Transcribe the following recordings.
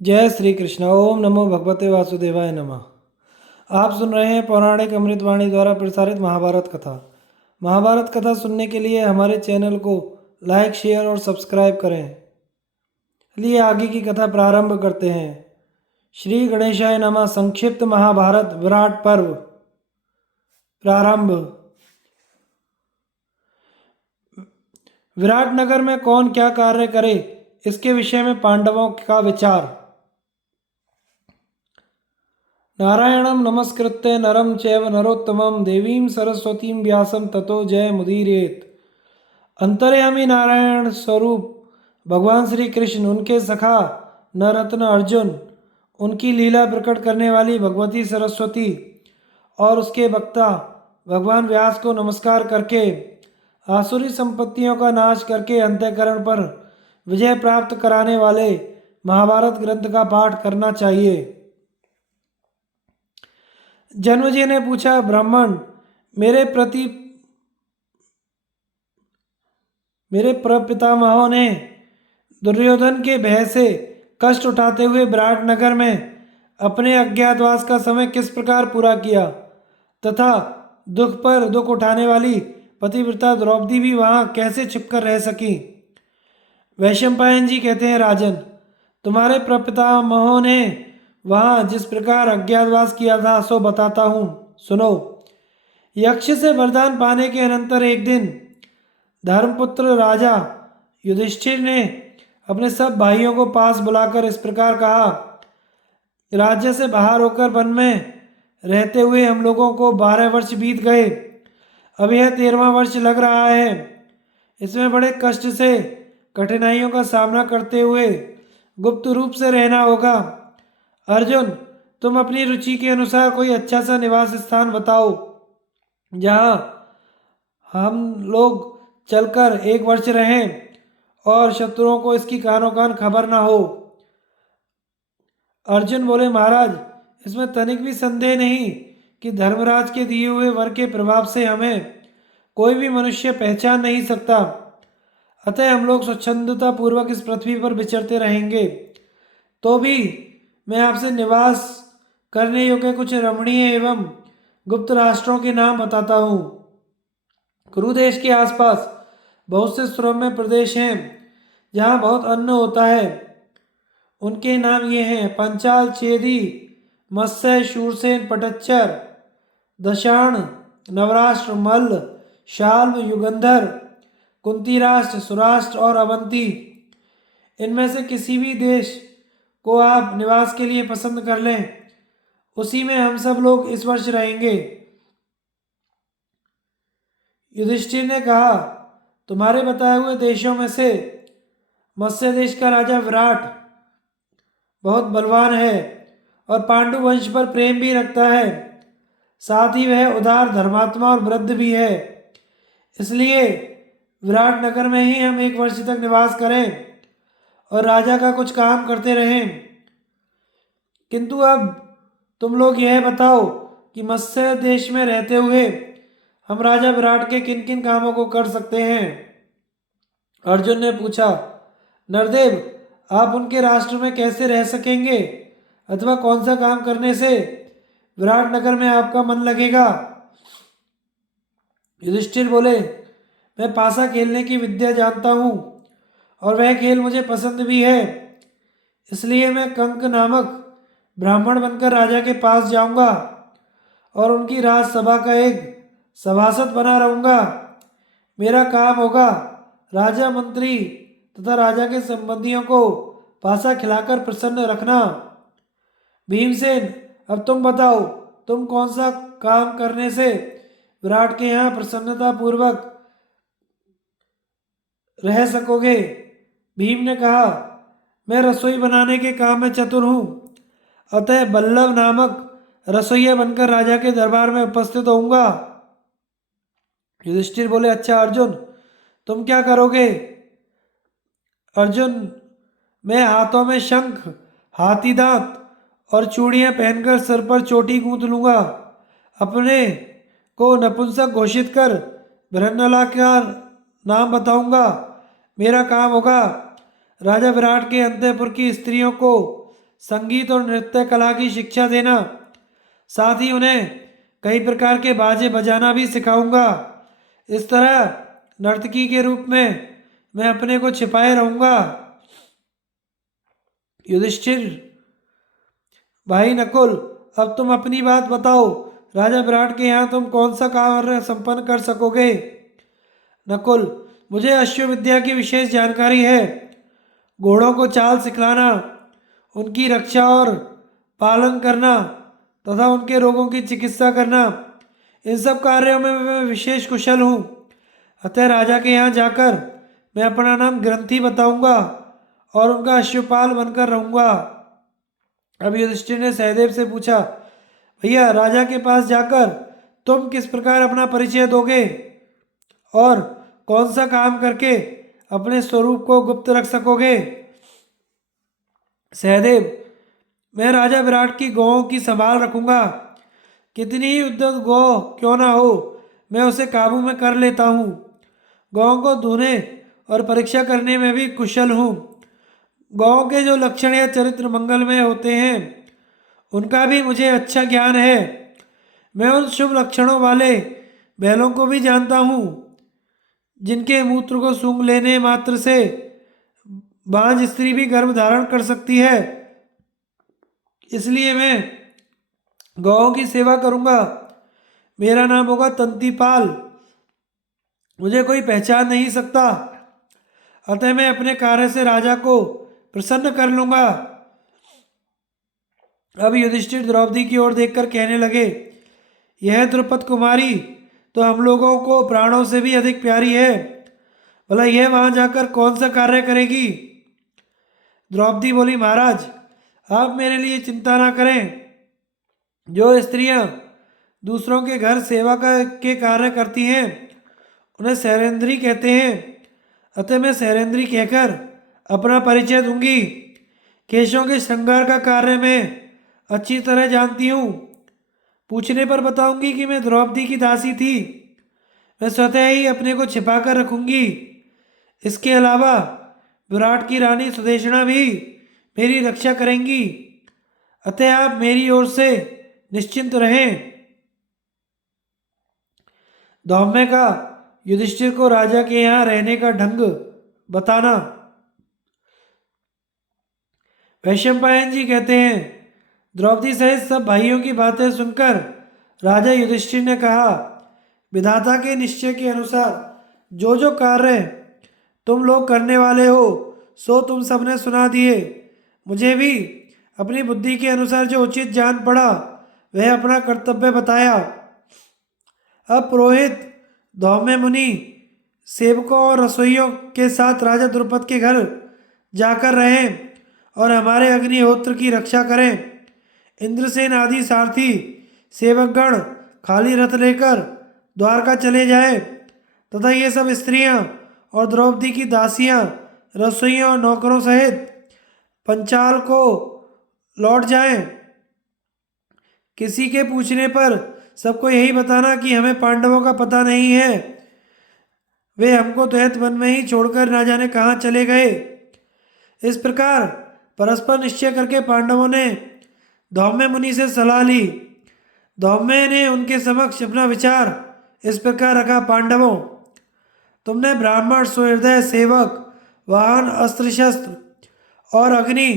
जय श्री कृष्ण। ओम नमो भगवते वासुदेवाय नमः। आप सुन रहे हैं पौराणिक अमृतवाणी द्वारा प्रसारित महाभारत कथा। महाभारत कथा सुनने के लिए हमारे चैनल को लाइक, शेयर और सब्सक्राइब करें। लिए आगे की कथा प्रारंभ करते हैं। श्री गणेशाय नमः। संक्षिप्त महाभारत विराट पर्व प्रारंभ। विराट नगर में कौन क्या कार्य करे, इसके विषय में पांडवों का विचार। नारायणं नमस्कृत्य नरं चैव नरोत्तमं देवीं सरस्वतीं व्यासं ततो जय मुदीरयेत्। अंतर्यामी नारायण स्वरूप भगवान श्री कृष्ण, उनके सखा नररत्न अर्जुन, उनकी लीला प्रकट करने वाली भगवती सरस्वती और उसके वक्ता भगवान व्यास को नमस्कार करके आसुरी संपत्तियों का नाश करके अंतःकरण पर विजय प्राप्त कराने वाले महाभारत ग्रंथ का पाठ करना चाहिए। जन्मजी ने पूछा, ब्राह्मण, मेरे प्रति मेरे प्रपितामहों ने दुर्योधन के भय से कष्ट उठाते हुए विराट नगर में अपने अज्ञातवास का समय किस प्रकार पूरा किया तथा दुख पर दुख उठाने वाली पतिव्रता द्रौपदी भी वहां कैसे छिपकर रह सकी। वैशंपायन जी कहते हैं, राजन, तुम्हारे प्रपितामहों ने वहां जिस प्रकार अज्ञातवास किया था सो बताता हूँ, सुनो। यक्ष से वरदान पाने के अनंतर एक दिन धर्मपुत्र राजा युधिष्ठिर ने अपने सब भाइयों को पास बुलाकर इस प्रकार कहा, राज्य से बाहर होकर वन में रहते हुए हम लोगों को 12 वर्ष बीत गए। अब यह 13वां वर्ष लग रहा है। इसमें बड़े कष्ट से कठिनाइयों का सामना करते हुए गुप्त रूप से रहना होगा। अर्जुन, तुम अपनी रुचि के अनुसार कोई अच्छा सा निवास स्थान बताओ जहाँ हम लोग चलकर 1 वर्ष रहें और शत्रुओं को इसकी कानो कान खबर ना हो। अर्जुन बोले, महाराज, इसमें तनिक भी संदेह नहीं कि धर्मराज के दिए हुए वर के प्रभाव से हमें कोई भी मनुष्य पहचान नहीं सकता। अतः हम लोग स्वच्छंदता पूर्वक इस पृथ्वी पर विचरते रहेंगे। तो भी मैं आपसे निवास करने योग्य कुछ रमणीय एवं गुप्त राष्ट्रों के नाम बताता हूँ। कुरु देश के आसपास बहुत से सुरम्य प्रदेश हैं जहाँ बहुत अन्न होता है। उनके नाम ये हैं, पंचाल, चेदी, मत्स्य, शूरसेन, पटच्चर, दशाण, नवराष्ट्र, मल्ल, शाल्व, युगंधर, कुंती राष्ट्र, सुराष्ट्र और अवंती। इनमें से किसी भी देश को आप निवास के लिए पसंद कर लें, उसी में हम सब लोग इस वर्ष रहेंगे। युधिष्ठिर ने कहा, तुम्हारे बताए हुए देशों में से मत्स्य देश का राजा विराट बहुत बलवान है और पांडु वंश पर प्रेम भी रखता है। साथ ही वह उदार, धर्मात्मा और वृद्ध भी है। इसलिए विराट नगर में ही हम 1 वर्ष तक निवास करें और राजा का कुछ काम करते रहें। किंतु अब तुम लोग यह बताओ कि मत्स्य देश में रहते हुए हम राजा विराट के किन किन कामों को कर सकते हैं। अर्जुन ने पूछा, नरदेव, आप उनके राष्ट्र में कैसे रह सकेंगे अथवा कौन सा काम करने से विराट नगर में आपका मन लगेगा। युधिष्ठिर बोले, मैं पासा खेलने की विद्या जानता हूँ और वह खेल मुझे पसंद भी है। इसलिए मैं कंक नामक ब्राह्मण बनकर राजा के पास जाऊंगा और उनकी राजसभा का एक सभासद बना रहूंगा। मेरा काम होगा राजा, मंत्री तथा राजा के संबंधियों को पासा खिलाकर प्रसन्न रखना। भीमसेन, अब तुम बताओ, तुम कौन सा काम करने से विराट के यहाँ प्रसन्नता पूर्वक रह सकोगे। भीम ने कहा, मैं रसोई बनाने के काम में चतुर हूँ, अतः बल्लभ नामक रसोइया बनकर राजा के दरबार में उपस्थित होऊंगा। युधिष्ठिर बोले, अच्छा अर्जुन, तुम क्या करोगे। अर्जुन, मैं हाथों में शंख, हाथी दांत और चूड़ियां पहनकर सर पर चोटी गूंथ लूंगा। अपने को नपुंसक घोषित कर बृहन्नला का नाम बताऊंगा। मेरा काम होगा राजा विराट के अंतःपुर की स्त्रियों को संगीत और नृत्य कला की शिक्षा देना, साथ ही उन्हें कई प्रकार के बाजे बजाना भी सिखाऊंगा। इस तरह नर्तकी के रूप में मैं अपने को छिपाए रहूंगा। युधिष्ठिर, भाई नकुल, अब तुम अपनी बात बताओ। राजा विराट के यहाँ तुम कौन सा कार्य संपन्न कर सकोगे? नकुल, मुझे अश्वविद्या की विशेष जानकारी है। घोड़ों को चाल सिखलाना, उनकी रक्षा और पालन करना तथा उनके रोगों की चिकित्सा करना, इन सब कार्यों में मैं विशेष कुशल हूँ। अतः राजा के यहाँ जाकर मैं अपना नाम ग्रंथी बताऊंगा और उनका अश्वपाल बनकर रहूंगा। अब युधिष्ठिर ने सहदेव से पूछा, भैया राजा के पास जाकर तुम किस प्रकार अपना परिचय दोगे और कौन सा काम करके अपने स्वरूप को गुप्त रख सकोगे? सहदेव, मैं राजा विराट की गौओं की संभाल रखूंगा। कितनी ही उद्यत गौ क्यों ना हो, मैं उसे काबू में कर लेता हूँ। गौओं को धोने और परीक्षा करने में भी कुशल हूँ। गौओं के जो लक्षण या चरित्र मंगलमय होते हैं उनका भी मुझे अच्छा ज्ञान है। मैं उन शुभ लक्षणों वाले बैलों को भी जानता हूँ जिनके मूत्र को सूंघ लेने मात्र से बांझ स्त्री भी गर्भ धारण कर सकती है। इसलिए मैं गौओं की सेवा करूंगा। मेरा नाम होगा तंतीपाल। मुझे कोई पहचान नहीं सकता, अतः मैं अपने कार्य से राजा को प्रसन्न कर लूंगा। अब युधिष्ठिर द्रौपदी की ओर देखकर कहने लगे, यह द्रुपद कुमारी तो हम लोगों को प्राणों से भी अधिक प्यारी है। भला यह वहां जाकर कौन सा कार्य करेगी? द्रौपदी बोली, महाराज आप मेरे लिए चिंता ना करें। जो स्त्रियां दूसरों के घर सेवा के कार्य करती हैं उन्हें सैरेंद्री कहते हैं। अतः मैं सैरेंद्री कहकर अपना परिचय दूंगी। केशों के श्रृंगार का कार्य मैं अच्छी तरह जानती हूँ। पूछने पर बताऊंगी कि मैं द्रौपदी की दासी थी। मैं स्वतः ही अपने को छिपा कर रखूंगी। इसके अलावा विराट की रानी सुदेशना भी मेरी रक्षा करेंगी। अतः आप मेरी ओर से निश्चिंत रहें। धौम्य का युधिष्ठिर को राजा के यहाँ रहने का ढंग बताना। वैशंपायन जी कहते हैं, द्रौपदी सहित सब भाइयों की बातें सुनकर राजा युधिष्ठिर ने कहा, विधाता के निश्चय के अनुसार जो जो कार्य तुम लोग करने वाले हो सो तुम सबने सुना दिए। मुझे भी अपनी बुद्धि के अनुसार जो उचित जान पड़ा वह अपना कर्तव्य बताया। अब पुरोहित धौम्य मुनि सेवकों और रसोइयों के साथ राजा द्रुपद के घर जाकर रहें और हमारे अग्निहोत्र की रक्षा करें। इंद्रसेन आदि सारथी सेवकगण खाली रथ लेकर द्वारका चले जाएं तथा ये सब स्त्रियां और द्रौपदी की दासियां रसोइयों और नौकरों सहित पंचाल को लौट जाएं। किसी के पूछने पर सबको यही बताना कि हमें पांडवों का पता नहीं है। वे हमको द्वैत वन में ही छोड़कर ना जाने कहाँ चले गए। इस प्रकार परस्पर निश्चय करके पांडवों ने धौम्य मुनि से सलाह ली। धौम्य ने उनके समक्ष अपना विचार इस प्रकार रखा, पांडवों, तुमने ब्राह्मण, सुहृदय, सेवक, वाहन, अस्त्र शस्त्र और अग्नि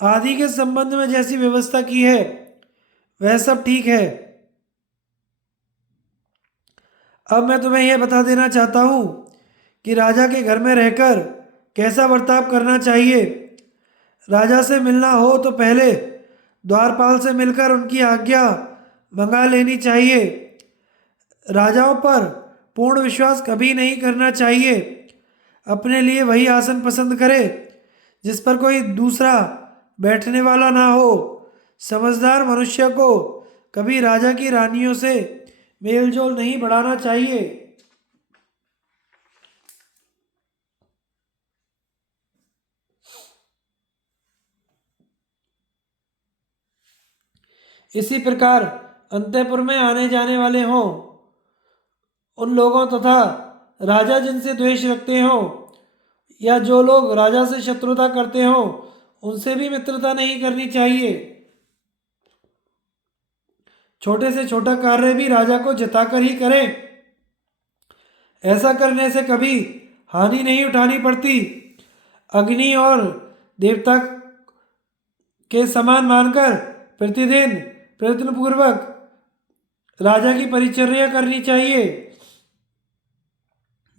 आदि के संबंध में जैसी व्यवस्था की है वह सब ठीक है। अब मैं तुम्हें यह बता देना चाहता हूँ कि राजा के घर में रहकर कैसा बर्ताव करना चाहिए। राजा से मिलना हो तो पहले द्वारपाल से मिलकर उनकी आज्ञा मंगा लेनी चाहिए। राजाओं पर पूर्ण विश्वास कभी नहीं करना चाहिए। अपने लिए वही आसन पसंद करे जिस पर कोई दूसरा बैठने वाला ना हो। समझदार मनुष्य को कभी राजा की रानियों से मेलजोल नहीं बढ़ाना चाहिए। इसी प्रकार अंतःपुर में आने जाने वाले हों उन लोगों तथा राजा जिनसे द्वेष रखते हों या जो लोग राजा से शत्रुता करते हों उनसे भी मित्रता नहीं करनी चाहिए। छोटे से छोटा कार्य भी राजा को जताकर ही करें। ऐसा करने से कभी हानि नहीं उठानी पड़ती। अग्नि और देवता के समान मानकर प्रतिदिन प्रयत्नपूर्वक राजा की परिचर्या करनी चाहिए।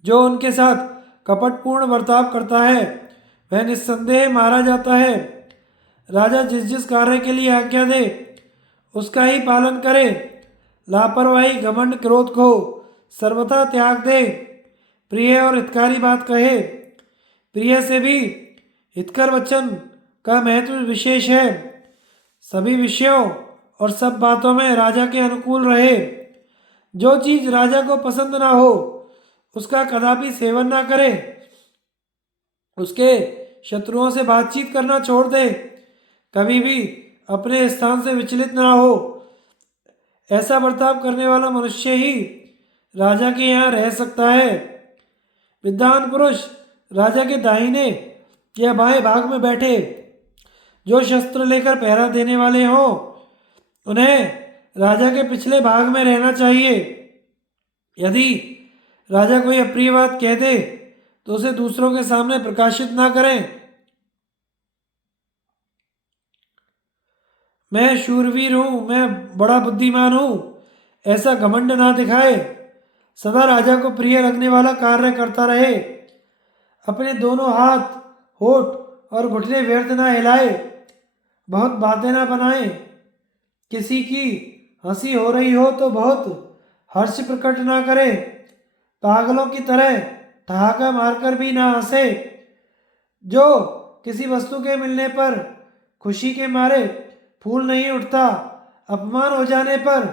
जो उनके साथ कपटपूर्ण बर्ताव करता है वह निस्संदेह मारा जाता है। राजा जिस जिस कार्य के लिए आज्ञा दे उसका ही पालन करे। लापरवाही, घमंड, क्रोध को सर्वथा त्याग दे। प्रिय और हितकारी बात कहे। प्रिय से भी हितकर वचन का महत्व विशेष है। सभी विषयों और सब बातों में राजा के अनुकूल रहे। जो चीज राजा को पसंद ना हो उसका कदापि सेवन ना करे। उसके शत्रुओं से बातचीत करना छोड़ दे। कभी भी अपने स्थान से विचलित ना हो। ऐसा बर्ताव करने वाला मनुष्य ही राजा के यहाँ रह सकता है। विद्वान पुरुष राजा के दाहिने या बाएं भाग में बैठे। जो शस्त्र लेकर पहरा देने वाले हों उन्हें राजा के पिछले भाग में रहना चाहिए। यदि राजा कोई अप्रिय बात कह दे तो उसे दूसरों के सामने प्रकाशित ना करें। मैं शूरवीर हूँ, मैं बड़ा बुद्धिमान हूँ, ऐसा घमंड ना दिखाए। सदा राजा को प्रिय लगने वाला कार्य करता रहे। अपने दोनों हाथ, होठ और घुटने व्यर्थ ना हिलाए। बहुत बातें ना बनाए। किसी की हंसी हो रही हो तो बहुत हर्ष प्रकट ना करे। पागलों की तरह ठहाका मारकर भी ना हंसे। जो किसी वस्तु के मिलने पर खुशी के मारे फूल नहीं उठता, अपमान हो जाने पर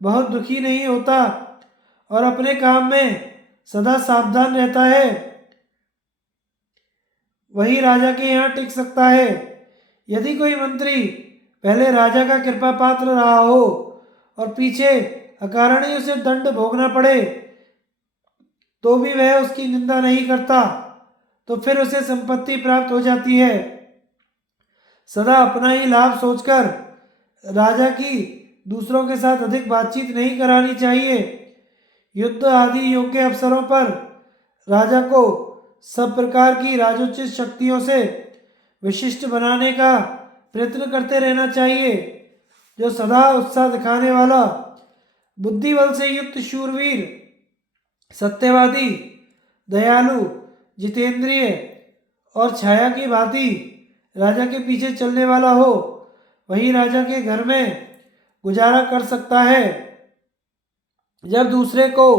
बहुत दुखी नहीं होता और अपने काम में सदा सावधान रहता है, वही राजा के यहाँ टिक सकता है। यदि कोई मंत्री पहले राजा का कृपा पात्र रहा हो और पीछे अकारण ही उसे दंड भोगना पड़े तो भी वह उसकी निंदा नहीं करता, तो फिर उसे संपत्ति प्राप्त हो जाती है। सदा अपना ही लाभ सोचकर राजा की दूसरों के साथ अधिक बातचीत नहीं करानी चाहिए। युद्ध आदि योग्य अवसरों पर राजा को सब प्रकार की राजोचित शक्तियों से विशिष्ट बनाने का प्रयत्न करते रहना चाहिए। जो सदा उत्साह दिखाने वाला, बुद्धिबल से युक्त शूरवीर, सत्यवादी, दयालु, जितेंद्रिय और छाया की भांति राजा के पीछे चलने वाला हो वही राजा के घर में गुजारा कर सकता है। जब दूसरे को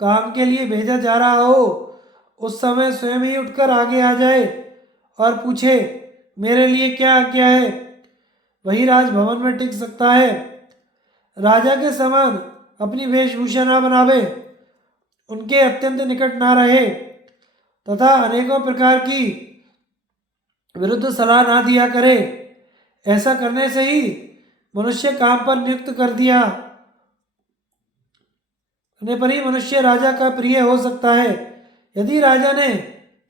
काम के लिए भेजा जा रहा हो उस समय स्वयं ही उठकर आगे आ जाए और पूछे, मेरे लिए क्या आज्ञा है, वही राजभवन में टिक सकता है। राजा के समान अपनी वेशभूषा ना बनावे, उनके अत्यंत निकट ना रहे तथा अनेकों प्रकार की विरुद्ध सलाह ना दिया करे। ऐसा करने से ही मनुष्य काम पर नियुक्त कर दिया करने पर ही मनुष्य राजा का प्रिय हो सकता है। यदि राजा ने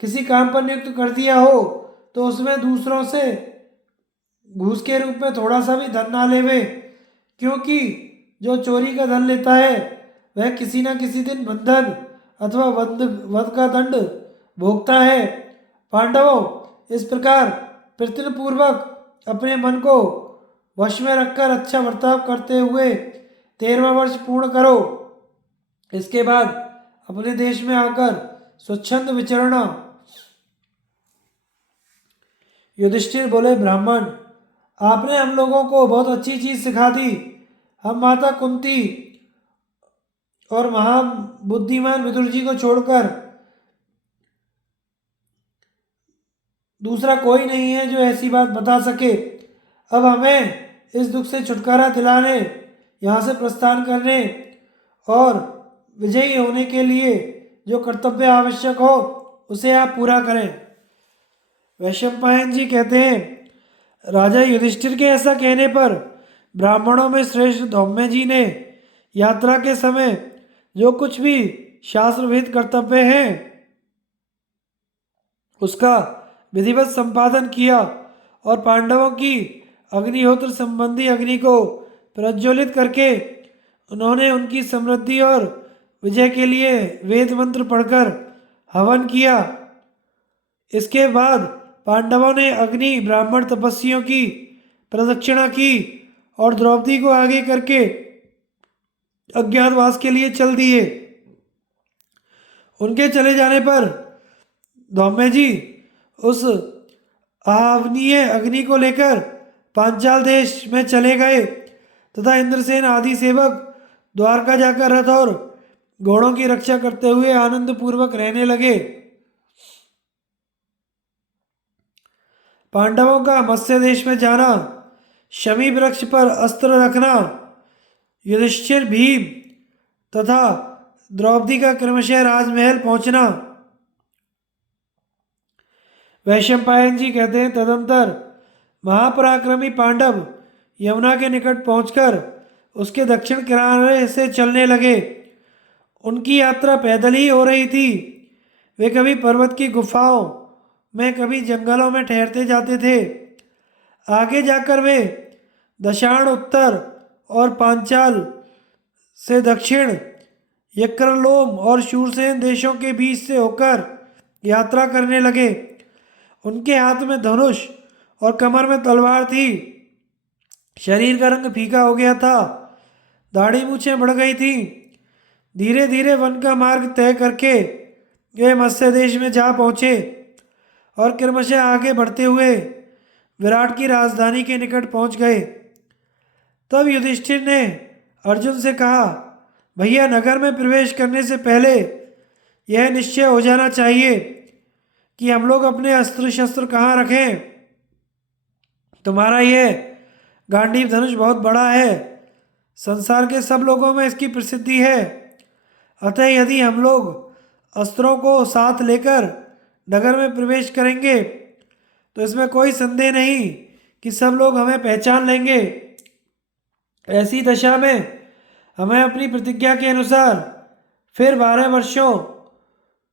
किसी काम पर नियुक्त कर दिया हो तो उसमें दूसरों से घूस के रूप में थोड़ा सा भी धन ना लेवे, क्योंकि जो चोरी का धन लेता है वह किसी न किसी दिन बंधन अथवा वध का दंड भोगता है। पांडवों, इस प्रकार प्रयत्नपूर्वक अपने मन को वश में रखकर अच्छा बर्ताव करते हुए 13वां वर्ष पूर्ण करो। इसके बाद अपने देश में आकर स्वच्छंद विचरना। युधिष्ठिर बोले, ब्राह्मण, आपने हम लोगों को बहुत अच्छी चीज सिखा दी। हम माता कुंती और महाबुद्धिमान विदुर जी को छोड़कर दूसरा कोई नहीं है जो ऐसी बात बता सके। अब हमें इस दुख से छुटकारा दिलाने, यहाँ से प्रस्थान करने और विजयी होने के लिए जो कर्तव्य आवश्यक हो उसे आप पूरा करें। वैशंपायन जी कहते हैं, राजा युधिष्ठिर के ऐसा कहने पर ब्राह्मणों में श्रेष्ठ धौम्य जी ने यात्रा के समय जो कुछ भी शास्त्रविहित कर्तव्य हैं उसका विधिवत संपादन किया और पांडवों की अग्निहोत्र संबंधी अग्नि को प्रज्वलित करके उन्होंने उनकी समृद्धि और विजय के लिए वेद मंत्र पढ़कर हवन किया। इसके बाद पांडवों ने अग्नि ब्राह्मण तपस्वियों की प्रदक्षिणा की और द्रौपदी को आगे करके अज्ञातवास के लिए चल दिए। उनके चले जाने पर धौम्य जी उस आह्वनीय अग्नि को लेकर पांचाल देश में चले गए तथा इंद्रसेन आदि सेवक द्वारका जाकर रथ और घोड़ों की रक्षा करते हुए आनंद पूर्वक रहने लगे। पांडवों का मत्स्य देश में जाना, शमी वृक्ष पर अस्त्र रखना, युधिष्ठिर भीम तथा द्रौपदी का क्रमशः राजमहल पहुंचना। वैशंपायन जी कहते हैं, तदंतर महापराक्रमी पांडव यमुना के निकट पहुंचकर उसके दक्षिण किनारे से चलने लगे। उनकी यात्रा पैदल ही हो रही थी। वे कभी पर्वत की गुफाओं में, कभी जंगलों में ठहरते जाते थे। आगे जाकर वे दशाण उत्तर और पांचाल से दक्षिण, यक्रलोम और शूरसेन देशों के बीच से होकर यात्रा करने लगे। उनके हाथ में धनुष और कमर में तलवार थी। शरीर का रंग फीका हो गया था, दाढ़ी मूछें बढ़ गई थी। धीरे धीरे वन का मार्ग तय करके वे मत्स्य देश में जा पहुँचे और क्रमशः आगे बढ़ते हुए विराट की राजधानी के निकट पहुँच गए। तब युधिष्ठिर ने अर्जुन से कहा, भैया, नगर में प्रवेश करने से पहले यह निश्चय हो जाना चाहिए कि हम लोग अपने अस्त्र शस्त्र कहाँ रखें। तुम्हारा यह गांडीव धनुष बहुत बड़ा है, संसार के सब लोगों में इसकी प्रसिद्धि है। अतः यदि हम लोग अस्त्रों को साथ लेकर नगर में प्रवेश करेंगे तो इसमें कोई संदेह नहीं कि सब लोग हमें पहचान लेंगे। ऐसी दशा में हमें अपनी प्रतिज्ञा के अनुसार फिर 12 वर्षों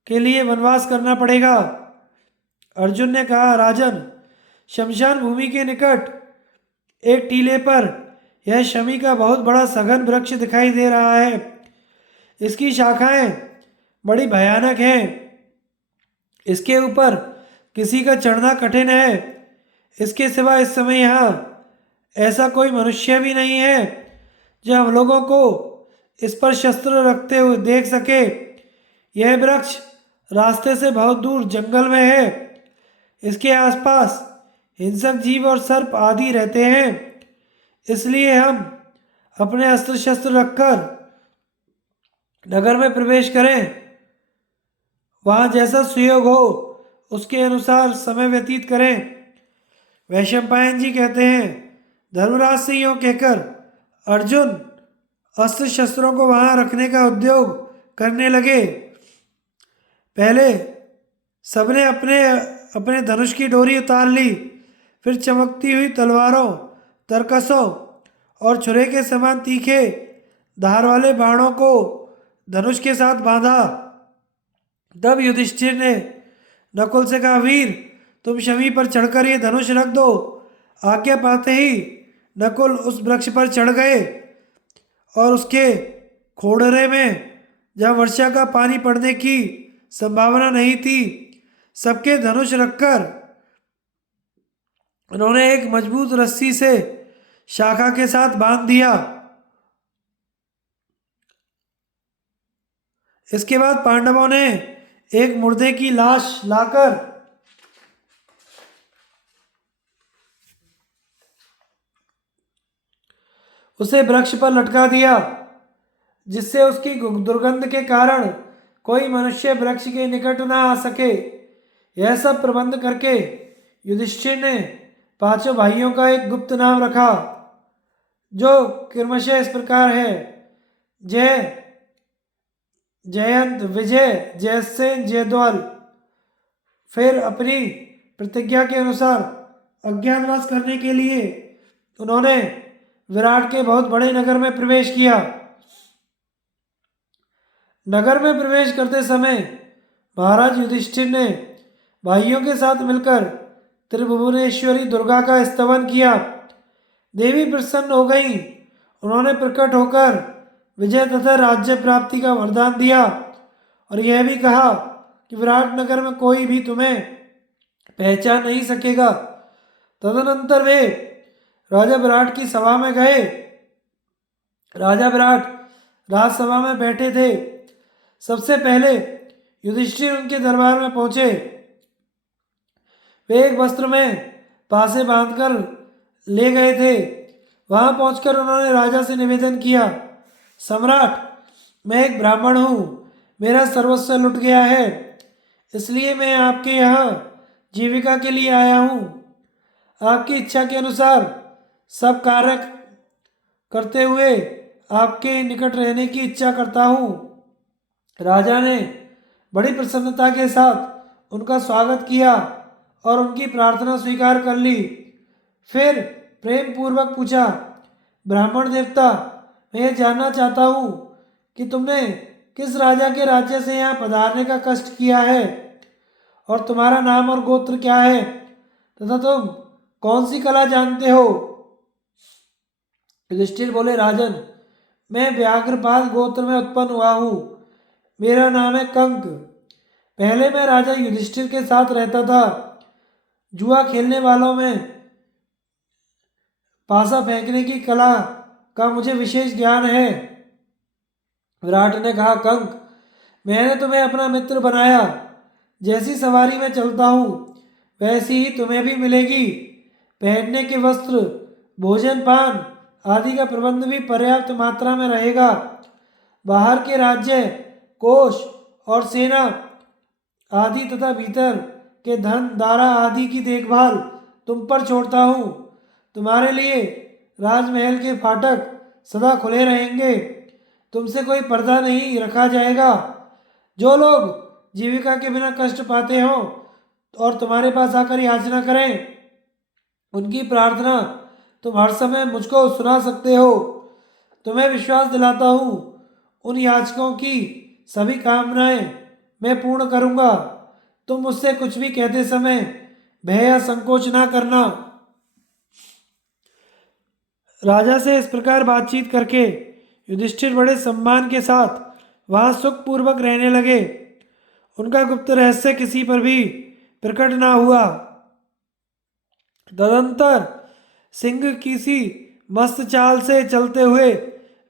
के लिए वनवास करना पड़ेगा। अर्जुन ने कहा, राजन, शमशान भूमि के निकट एक टीले पर यह शमी का बहुत बड़ा सघन वृक्ष दिखाई दे रहा है। इसकी शाखाएं बड़ी भयानक हैं। इसके ऊपर किसी का चढ़ना कठिन है। इसके सिवा इस समय यहाँ ऐसा कोई मनुष्य भी नहीं है जो हम लोगों को इस पर शस्त्र रखते हुए देख सके। यह वृक्ष रास्ते से बहुत दूर जंगल में है। इसके आसपास हिंसक जीव और सर्प आदि रहते हैं। इसलिए हम अपने अस्त्र शस्त्र रखकर नगर में प्रवेश करें। वहाँ जैसा सुयोग हो उसके अनुसार समय व्यतीत करें। वैशंपायन जी कहते हैं, धर्मराज से यूँ कहकर अर्जुन अस्त्र शस्त्रों को वहाँ रखने का उद्योग करने लगे। पहले सबने अपने अपने धनुष की डोरी उतार ली। फिर चमकती हुई तलवारों, तरकसों और छुरे के समान तीखे धार वाले बाणों को धनुष के साथ बांधा। तब युधिष्ठिर ने नकुल से कहा, वीर, तुम शमी पर चढ़कर ये धनुष रख दो। आज्ञा पाते ही नकुल उस वृक्ष पर चढ़ गए और उसके खोड़रे में, जहाँ वर्षा का पानी पड़ने की संभावना नहीं थी, सबके धनुष रखकर उन्होंने एक मजबूत रस्सी से शाखा के साथ बांध दिया। इसके बाद पांडवों ने एक मुर्दे की लाश लाकर उसे वृक्ष पर लटका दिया, जिससे उसकी दुर्गंध के कारण कोई मनुष्य वृक्ष के निकट ना आ सके। यह सब प्रबंध करके युधिष्ठिर ने पांचों भाइयों का एक गुप्त नाम रखा, जो क्रमशः इस प्रकार है: जय, जयंत, विजय, जयसेन, जयद्वाल। फिर अपनी प्रतिज्ञा के अनुसार अज्ञातवास करने के लिए उन्होंने विराट के बहुत बड़े नगर में प्रवेश किया। नगर में प्रवेश करते समय महाराज युधिष्ठिर ने भाइयों के साथ मिलकर त्रिभुवनेश्वरी दुर्गा का स्तवन किया। देवी प्रसन्न हो गईं। उन्होंने प्रकट होकर विजय तथा राज्य प्राप्ति का वरदान दिया और यह भी कहा कि विराट नगर में कोई भी तुम्हें पहचान नहीं सकेगा। तदनंतर वे राजा विराट की सभा में गए। राजा विराट राजसभा में बैठे थे। सबसे पहले युधिष्ठिर उनके दरबार में पहुंचे। वे एक वस्त्र में पासे बांधकर ले गए थे। वहां पहुंचकर उन्होंने राजा से निवेदन किया, सम्राट, मैं एक ब्राह्मण हूँ, मेरा सर्वस्व लुट गया है, इसलिए मैं आपके यहाँ जीविका के लिए आया हूँ। आपकी इच्छा के अनुसार सब कार्य करते हुए आपके निकट रहने की इच्छा करता हूँ। राजा ने बड़ी प्रसन्नता के साथ उनका स्वागत किया और उनकी प्रार्थना स्वीकार कर ली। फिर प्रेम पूर्वक पूछा, ब्राह्मण देवता, मैं ये जानना चाहता हूँ कि तुमने किस राजा के राज्य से यहाँ पधारने का कष्ट किया है और तुम्हारा नाम और गोत्र क्या है तथा तुम कौन सी कला जानते हो। युधिष्ठिर बोले, राजन, मैं व्याघ्रपाल गोत्र में उत्पन्न हुआ हूँ। मेरा नाम है कंक। पहले मैं राजा युधिष्ठिर के साथ रहता था। जुआ खेलने वालों में पासा फेंकने की कला का मुझे विशेष ज्ञान है। विराट ने कहा, कंक, मैंने तुम्हें अपना मित्र बनाया। जैसी सवारी में चलता हूँ वैसी ही तुम्हें भी मिलेगी। पहनने के वस्त्र, भोजन पान आदि का प्रबंध भी पर्याप्त मात्रा में रहेगा। बाहर के राज्य, कोष और सेना आदि तथा भीतर के धन दारा आदि की देखभाल तुम पर छोड़ता हूँ। तुम्हारे लिए राजमहल के फाटक सदा खुले रहेंगे। तुमसे कोई पर्दा नहीं रखा जाएगा। जो लोग जीविका के बिना कष्ट पाते हों और तुम्हारे पास आकर याचना करें, उनकी प्रार्थना तुम हर समय मुझको सुना सकते हो। तुम्हें विश्वास दिलाता हूँ, उन याचकों की सभी कामनाएं मैं पूर्ण करूँगा। तुम मुझसे कुछ भी कहते समय भय या संकोच ना करना। राजा से इस प्रकार बातचीत करके युधिष्ठिर बड़े सम्मान के साथ वहां सुखपूर्वक रहने लगे। उनका गुप्त रहस्य किसी पर भी प्रकट ना हुआ। तदंतर सिंह किसी मस्त चाल से चलते हुए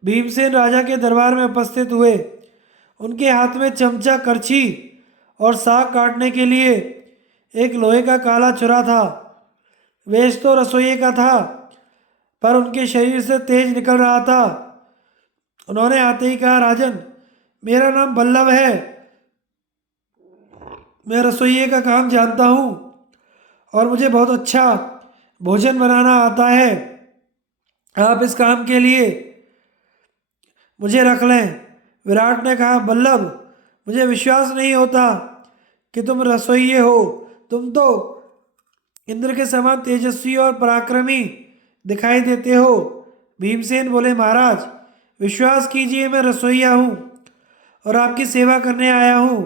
भीमसेन राजा के दरबार में उपस्थित हुए। उनके हाथ में चमचा, करछी और साग काटने के लिए एक लोहे का काला छुरा था। वेश तो रसोइये का था, पर उनके शरीर से तेज निकल रहा था। उन्होंने आते ही कहा, राजन, मेरा नाम बल्लभ है। मैं रसोइये का काम जानता हूँ और मुझे बहुत अच्छा भोजन बनाना आता है। आप इस काम के लिए मुझे रख लें। विराट ने कहा, बल्लभ, मुझे विश्वास नहीं होता कि तुम रसोइये हो। तुम तो इंद्र के समान तेजस्वी और पराक्रमी दिखाई देते हो। भीमसेन बोले, महाराज, विश्वास कीजिए, मैं रसोइया हूँ और आपकी सेवा करने आया हूँ।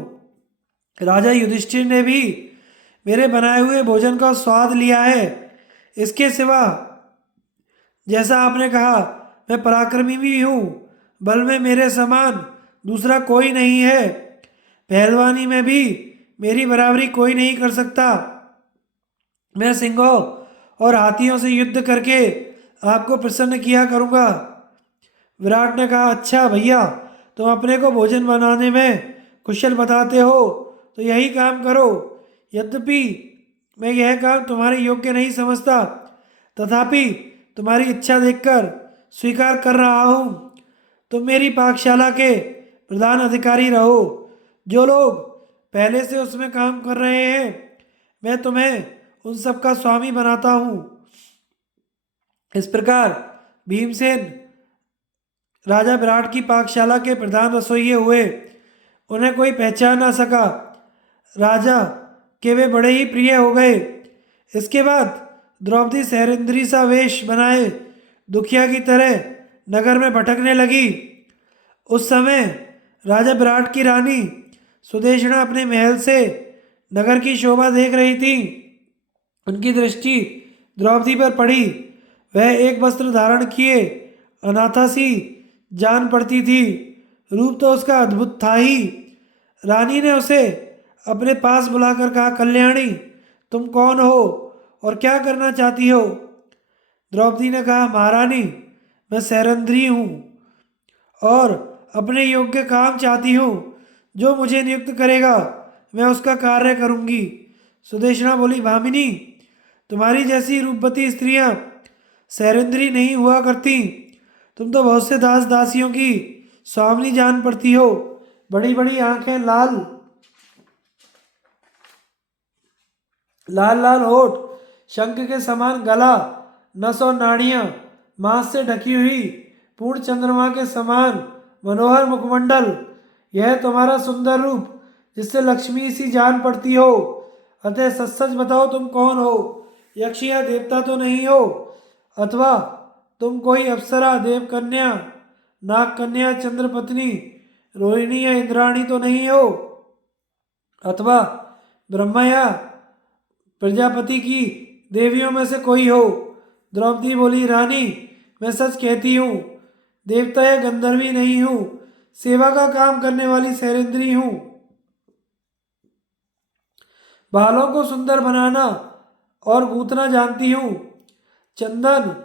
राजा युधिष्ठिर ने भी मेरे बनाए हुए भोजन का स्वाद लिया है। इसके सिवा, जैसा आपने कहा, मैं पराक्रमी भी हूँ। बल में मेरे समान दूसरा कोई नहीं है। पहलवानी में भी मेरी बराबरी कोई नहीं कर सकता। मैं सिंहों और हाथियों से युद्ध करके आपको प्रसन्न किया करूँगा। विराट ने कहा, अच्छा भैया, तुम अपने को भोजन बनाने में कुशल बताते हो तो यही काम करो। यद्यपि मैं यह काम तुम्हारे योग्य नहीं समझता, तथापि तुम्हारी इच्छा देखकर स्वीकार कर रहा हूँ। तुम मेरी पाकशाला के प्रधान अधिकारी रहो। जो लोग पहले से उसमें काम कर रहे हैं, मैं तुम्हें उन सब का स्वामी बनाता हूँ। इस प्रकार भीमसेन राजा विराट की पाकशाला के प्रधान रसोइये हुए। उन्हें कोई पहचान ना सका। राजा के वे बड़े ही प्रिय हो गए। इसके बाद द्रौपदी सहरिंद्री सा वेश बनाए दुखिया की तरह नगर में भटकने लगी। उस समय राजा विराट की रानी सुदेशना अपने महल से नगर की शोभा देख रही थी। उनकी दृष्टि द्रौपदी पर पड़ी। वह एक वस्त्र धारण किए अनाथा सी जान पड़ती थी। रूप तो उसका अद्भुत था ही। रानी ने उसे अपने पास बुलाकर कहा, कल्याणी, तुम कौन हो और क्या करना चाहती हो? द्रौपदी ने कहा, महारानी, मैं सैरंध्री हूँ और अपने योग्य काम चाहती हूँ। जो मुझे नियुक्त करेगा मैं उसका कार्य करूँगी। सुदेशना बोली, भामिनी, तुम्हारी जैसी रूपवती स्त्रियां सैरंध्री नहीं हुआ करती। तुम तो बहुत से दास दासियों की स्वामिनी जान पड़ती हो। बड़ी बड़ी आंखें, लाल लाल लाल होठ, शंख के समान गला, नस और नाड़ियां मांस से ढकी हुई, पूर्ण चंद्रमा के समान मनोहर मुखमंडल, यह तुम्हारा सुंदर रूप जिससे लक्ष्मी सी जान पड़ती हो। अतः सच सच बताओ, तुम कौन हो? यक्ष या देवता तो नहीं हो, अथवा तुम कोई अप्सरा, देवकन्या, नागकन्या, चंद्रपत्नी, रोहिणी या इंद्राणी तो नहीं हो, अथवा ब्रह्मा या प्रजापति की देवियों में से कोई हो? द्रौपदी बोली, रानी, मैं सच कहती हूँ, देवता या गंधर्वी नहीं हूँ, सेवा का काम करने वाली सैरेंद्री हूँ। बालों को सुंदर बनाना और गूंथना जानती हूँ। चंदन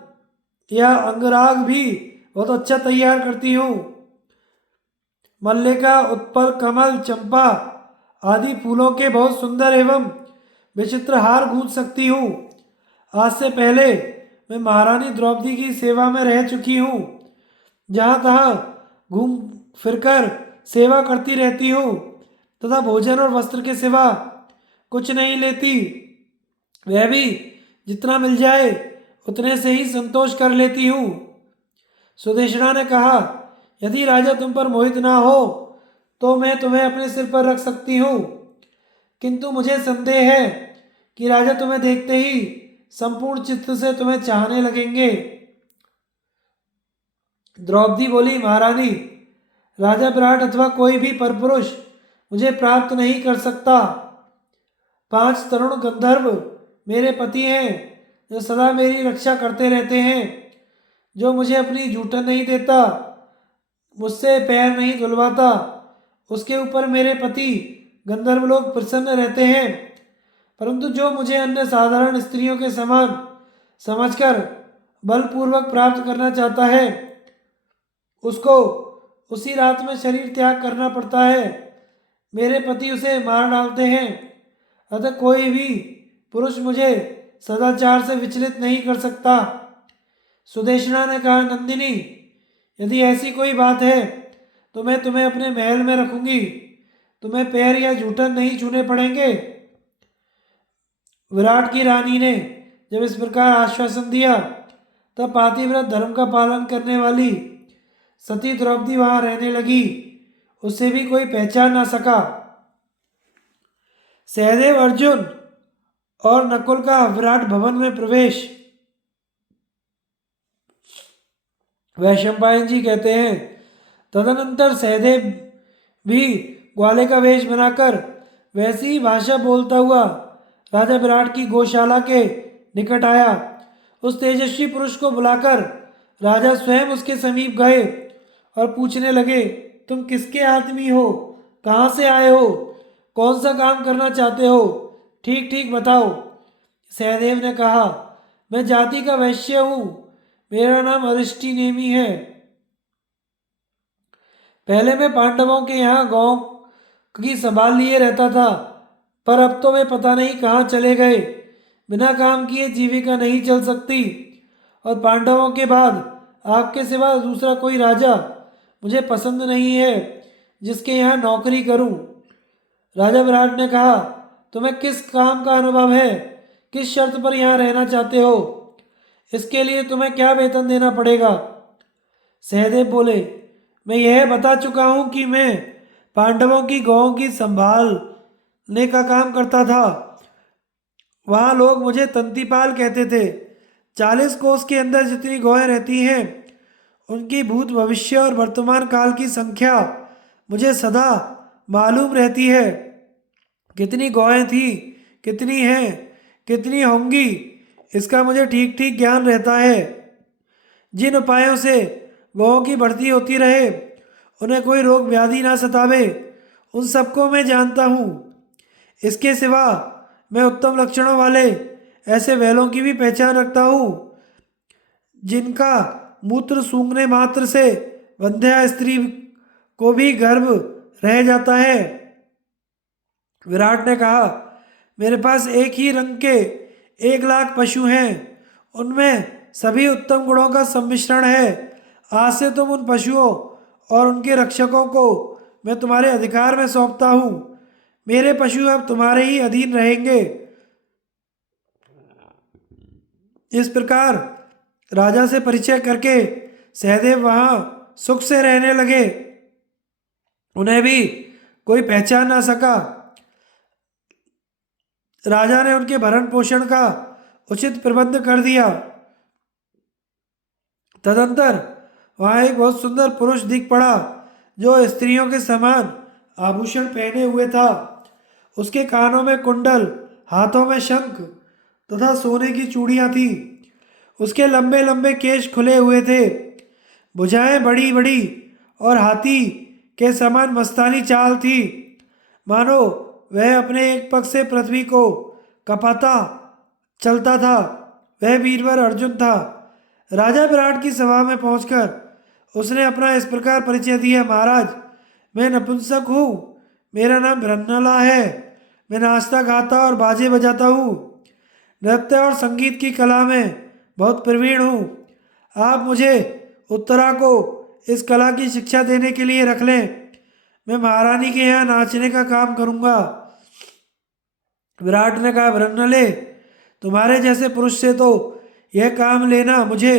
या अंगराग भी बहुत अच्छा तैयार करती हूँ। मल्लिका, उत्पल, कमल, चंपा आदि फूलों के बहुत सुंदर एवं विचित्र हार गूंथ सकती हूँ। आज से पहले मैं महारानी द्रौपदी की सेवा में रह चुकी हूँ। जहाँ तहाँ घूम फिरकर सेवा करती रहती हूँ तथा भोजन और वस्त्र के सिवा कुछ नहीं लेती। वह भी जितना मिल जाए उतने से ही संतोष कर लेती हूँ। सुदेशना ने कहा, यदि राजा तुम पर मोहित ना हो तो मैं तुम्हें अपने सिर पर रख सकती हूँ, किंतु मुझे संदेह है कि राजा तुम्हें देखते ही संपूर्ण चित्त से तुम्हें चाहने लगेंगे। द्रौपदी बोली, महारानी, राजा विराट अथवा कोई भी परपुरुष मुझे प्राप्त नहीं कर सकता। 5 तरुण गंधर्व मेरे पति हैं, जो सदा मेरी रक्षा करते रहते हैं। जो मुझे अपनी जूठन नहीं देता, मुझसे पैर नहीं धुलवाता, उसके ऊपर मेरे पति गंधर्व लोग प्रसन्न रहते हैं। परंतु जो मुझे अन्य साधारण स्त्रियों के समान समझकर बलपूर्वक प्राप्त करना चाहता है, उसको उसी रात में शरीर त्याग करना पड़ता है। मेरे पति उसे मार डालते हैं। अतः कोई भी पुरुष मुझे सदाचार से विचलित नहीं कर सकता। सुदेशना ने कहा, नंदिनी, यदि ऐसी कोई बात है तो मैं तुम्हें अपने महल में रखूंगी। तुम्हें पैर या जूठन नहीं छूने पड़ेंगे। विराट की रानी ने जब इस प्रकार आश्वासन दिया तब पातिव्रत धर्म का पालन करने वाली सती द्रौपदी वहां रहने लगी। उसे भी कोई पहचान ना सका। सहदेव, अर्जुन और नकुल का विराट भवन में प्रवेश। वैशंपायन जी कहते हैं, तदनंतर सहदेव भी ग्वाले का वेश बनाकर वैसी ही भाषा बोलता हुआ राजा विराट की गौशाला के निकट आया। उस तेजस्वी पुरुष को बुलाकर राजा स्वयं उसके समीप गए और पूछने लगे, तुम किसके आदमी हो? कहाँ से आए हो? कौन सा काम करना चाहते हो? ठीक ठीक बताओ। सहदेव ने कहा, मैं जाति का वैश्य हूँ। मेरा नाम अरिष्टिनेमि है। पहले मैं पांडवों के यहाँ गांव की संभाल लिए रहता था, पर अब तो वे पता नहीं कहाँ चले गए। बिना काम किए जीविका नहीं चल सकती, और पांडवों के बाद आपके सिवा दूसरा कोई राजा मुझे पसंद नहीं है जिसके यहाँ नौकरी करूं। राजा विराट ने कहा, तुम्हें किस काम का अनुभव है? किस शर्त पर यहाँ रहना चाहते हो? इसके लिए तुम्हें क्या वेतन देना पड़ेगा? सहदेव बोले, मैं यह बता चुका हूँ कि मैं पांडवों की गौओं की संभालने का काम करता था। वहाँ लोग मुझे तंतीपाल कहते थे। 40 कोस के अंदर जितनी गौएं रहती हैं उनकी भूत, भविष्य और वर्तमान काल की संख्या मुझे सदा मालूम रहती है। कितनी गौएं थी, कितनी हैं, कितनी होंगी इसका मुझे ठीक ठीक ज्ञान रहता है। जिन उपायों से गौओं की बढ़ती होती रहे, उन्हें कोई रोग व्याधि ना सतावे, उन सबको मैं जानता हूँ। इसके सिवा मैं उत्तम लक्षणों वाले ऐसे बैलों की भी पहचान रखता हूँ जिनका मूत्र सूंघने मात्र से वंध्या स्त्री को भी गर्भ रह जाता है। विराट ने कहा, मेरे पास एक ही रंग के 1 लाख पशु हैं, उनमें सभी उत्तम गुणों का सम्मिश्रण है। आज से तुम उन पशुओं और उनके रक्षकों को मैं तुम्हारे अधिकार में सौंपता हूँ। मेरे पशु अब तुम्हारे ही अधीन रहेंगे। इस प्रकार राजा से परिचय करके सहदेव वहां सुख से रहने लगे। उन्हें भी कोई पहचान ना सका। राजा ने उनके भरण पोषण का उचित प्रबंध कर दिया। तदंतर वहां एक बहुत सुंदर पुरुष दिख पड़ा, जो स्त्रियों के समान आभूषण पहने हुए था। उसके कानों में कुंडल, हाथों में शंख तथा सोने की चूड़ियां थी। उसके लंबे लंबे केश खुले हुए थे, भुजाएं बड़ी बड़ी और हाथी के समान मस्तानी चाल थी। मानो वह अपने एक पग से पृथ्वी को कपाता चलता था। वह वीरवर अर्जुन था। राजा विराट की सभा में पहुंचकर उसने अपना इस प्रकार परिचय दिया, महाराज, मैं नपुंसक हूँ, मेरा नाम ब्रह्मला है। मैं नाचता गाता और बाजे बजाता हूँ। नृत्य और संगीत की कला में बहुत प्रवीण हूँ। आप मुझे उत्तरा को इस कला की शिक्षा देने के लिए रख लें। मैं महारानी के यहाँ नाचने का काम करूँगा। विराट ने कहा, ब्रह्मले, तुम्हारे जैसे पुरुष से तो यह काम लेना मुझे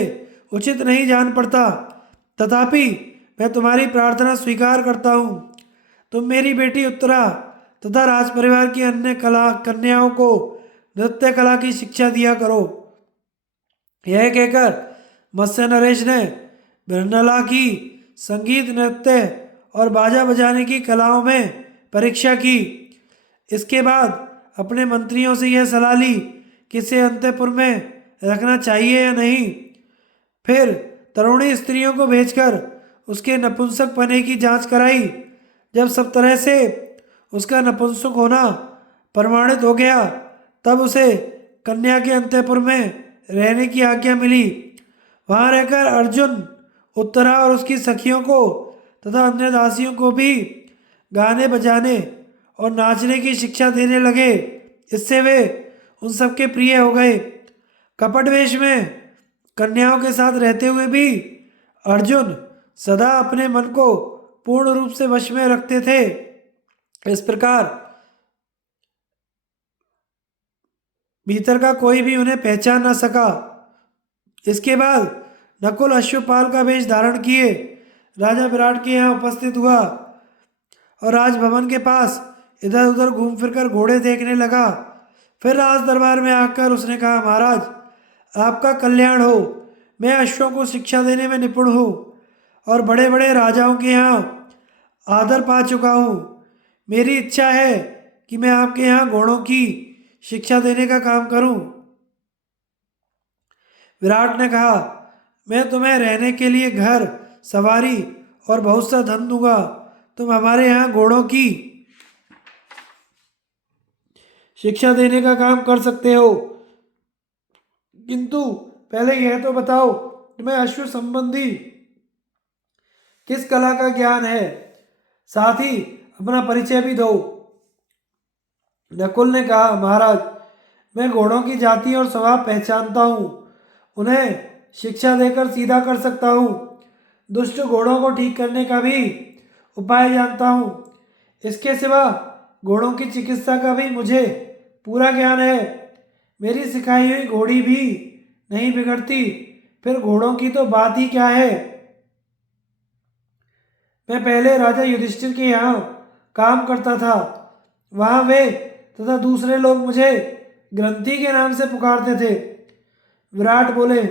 उचित नहीं जान पड़ता, तथापि मैं तुम्हारी प्रार्थना स्वीकार करता हूँ। तुम मेरी बेटी उत्तरा तथा राज परिवार की अन्य कला कन्याओं को नृत्य कला की शिक्षा दिया करो। यह कहकर मत्स्य नरेश ने ब्रह्मला की संगीत, नृत्य और बाजा बजाने की कलाओं में परीक्षा की। इसके बाद अपने मंत्रियों से यह सलाह ली कि इसे अंतःपुर में रखना चाहिए या नहीं। फिर तरुणी स्त्रियों को भेजकर उसके नपुंसक पने की जांच कराई। जब सब तरह से उसका नपुंसक होना प्रमाणित हो गया, तब उसे कन्या के अंतःपुर में रहने की आज्ञा मिली। वहां रहकर अर्जुन उत्तरा और उसकी सखियों को तथा अन्य दासियों को भी गाने बजाने और नाचने की शिक्षा देने लगे। इससे वे उन सबके प्रिय हो गए। कपट वेश में कन्याओं के साथ रहते हुए भी अर्जुन सदा अपने मन को पूर्ण रूप से वश में रखते थे। इस प्रकार भीतर का कोई भी उन्हें पहचान ना सका। इसके बाद नकुल अश्वपाल का वेश धारण किए राजा विराट के यहाँ उपस्थित हुआ और राजभवन के पास इधर उधर घूम फिरकर घोड़े देखने लगा। फिर राज दरबार में आकर उसने कहा, महाराज, आपका कल्याण हो। मैं अश्वों को शिक्षा देने में निपुण हूँ और बड़े बड़े राजाओं के यहाँ आदर पा चुका हूँ। मेरी इच्छा है कि मैं आपके यहाँ घोड़ों की शिक्षा देने का काम करूं। विराट ने कहा, मैं तुम्हें रहने के लिए घर, सवारी और बहुत सा धन दूंगा। तुम हमारे यहाँ घोड़ों की शिक्षा देने का काम कर सकते हो, किंतु पहले यह तो बताओ तुम्हें अश्व संबंधी किस कला का ज्ञान है, साथ ही अपना परिचय भी दो। नकुल ने कहा, महाराज, मैं घोड़ों की जाति और स्वभाव पहचानता हूँ, उन्हें शिक्षा देकर सीधा कर सकता हूँ। दुष्ट घोड़ों को ठीक करने का भी उपाय जानता हूँ। इसके सिवा घोड़ों की चिकित्सा का भी मुझे पूरा ज्ञान है। मेरी सिखाई हुई घोड़ी भी नहीं बिगड़ती, फिर घोड़ों की तो बात ही क्या है। मैं पहले राजा युधिष्ठिर के यहाँ काम करता था। वहाँ वे तथा दूसरे लोग मुझे ग्रंथी के नाम से पुकारते थे। विराट बोले,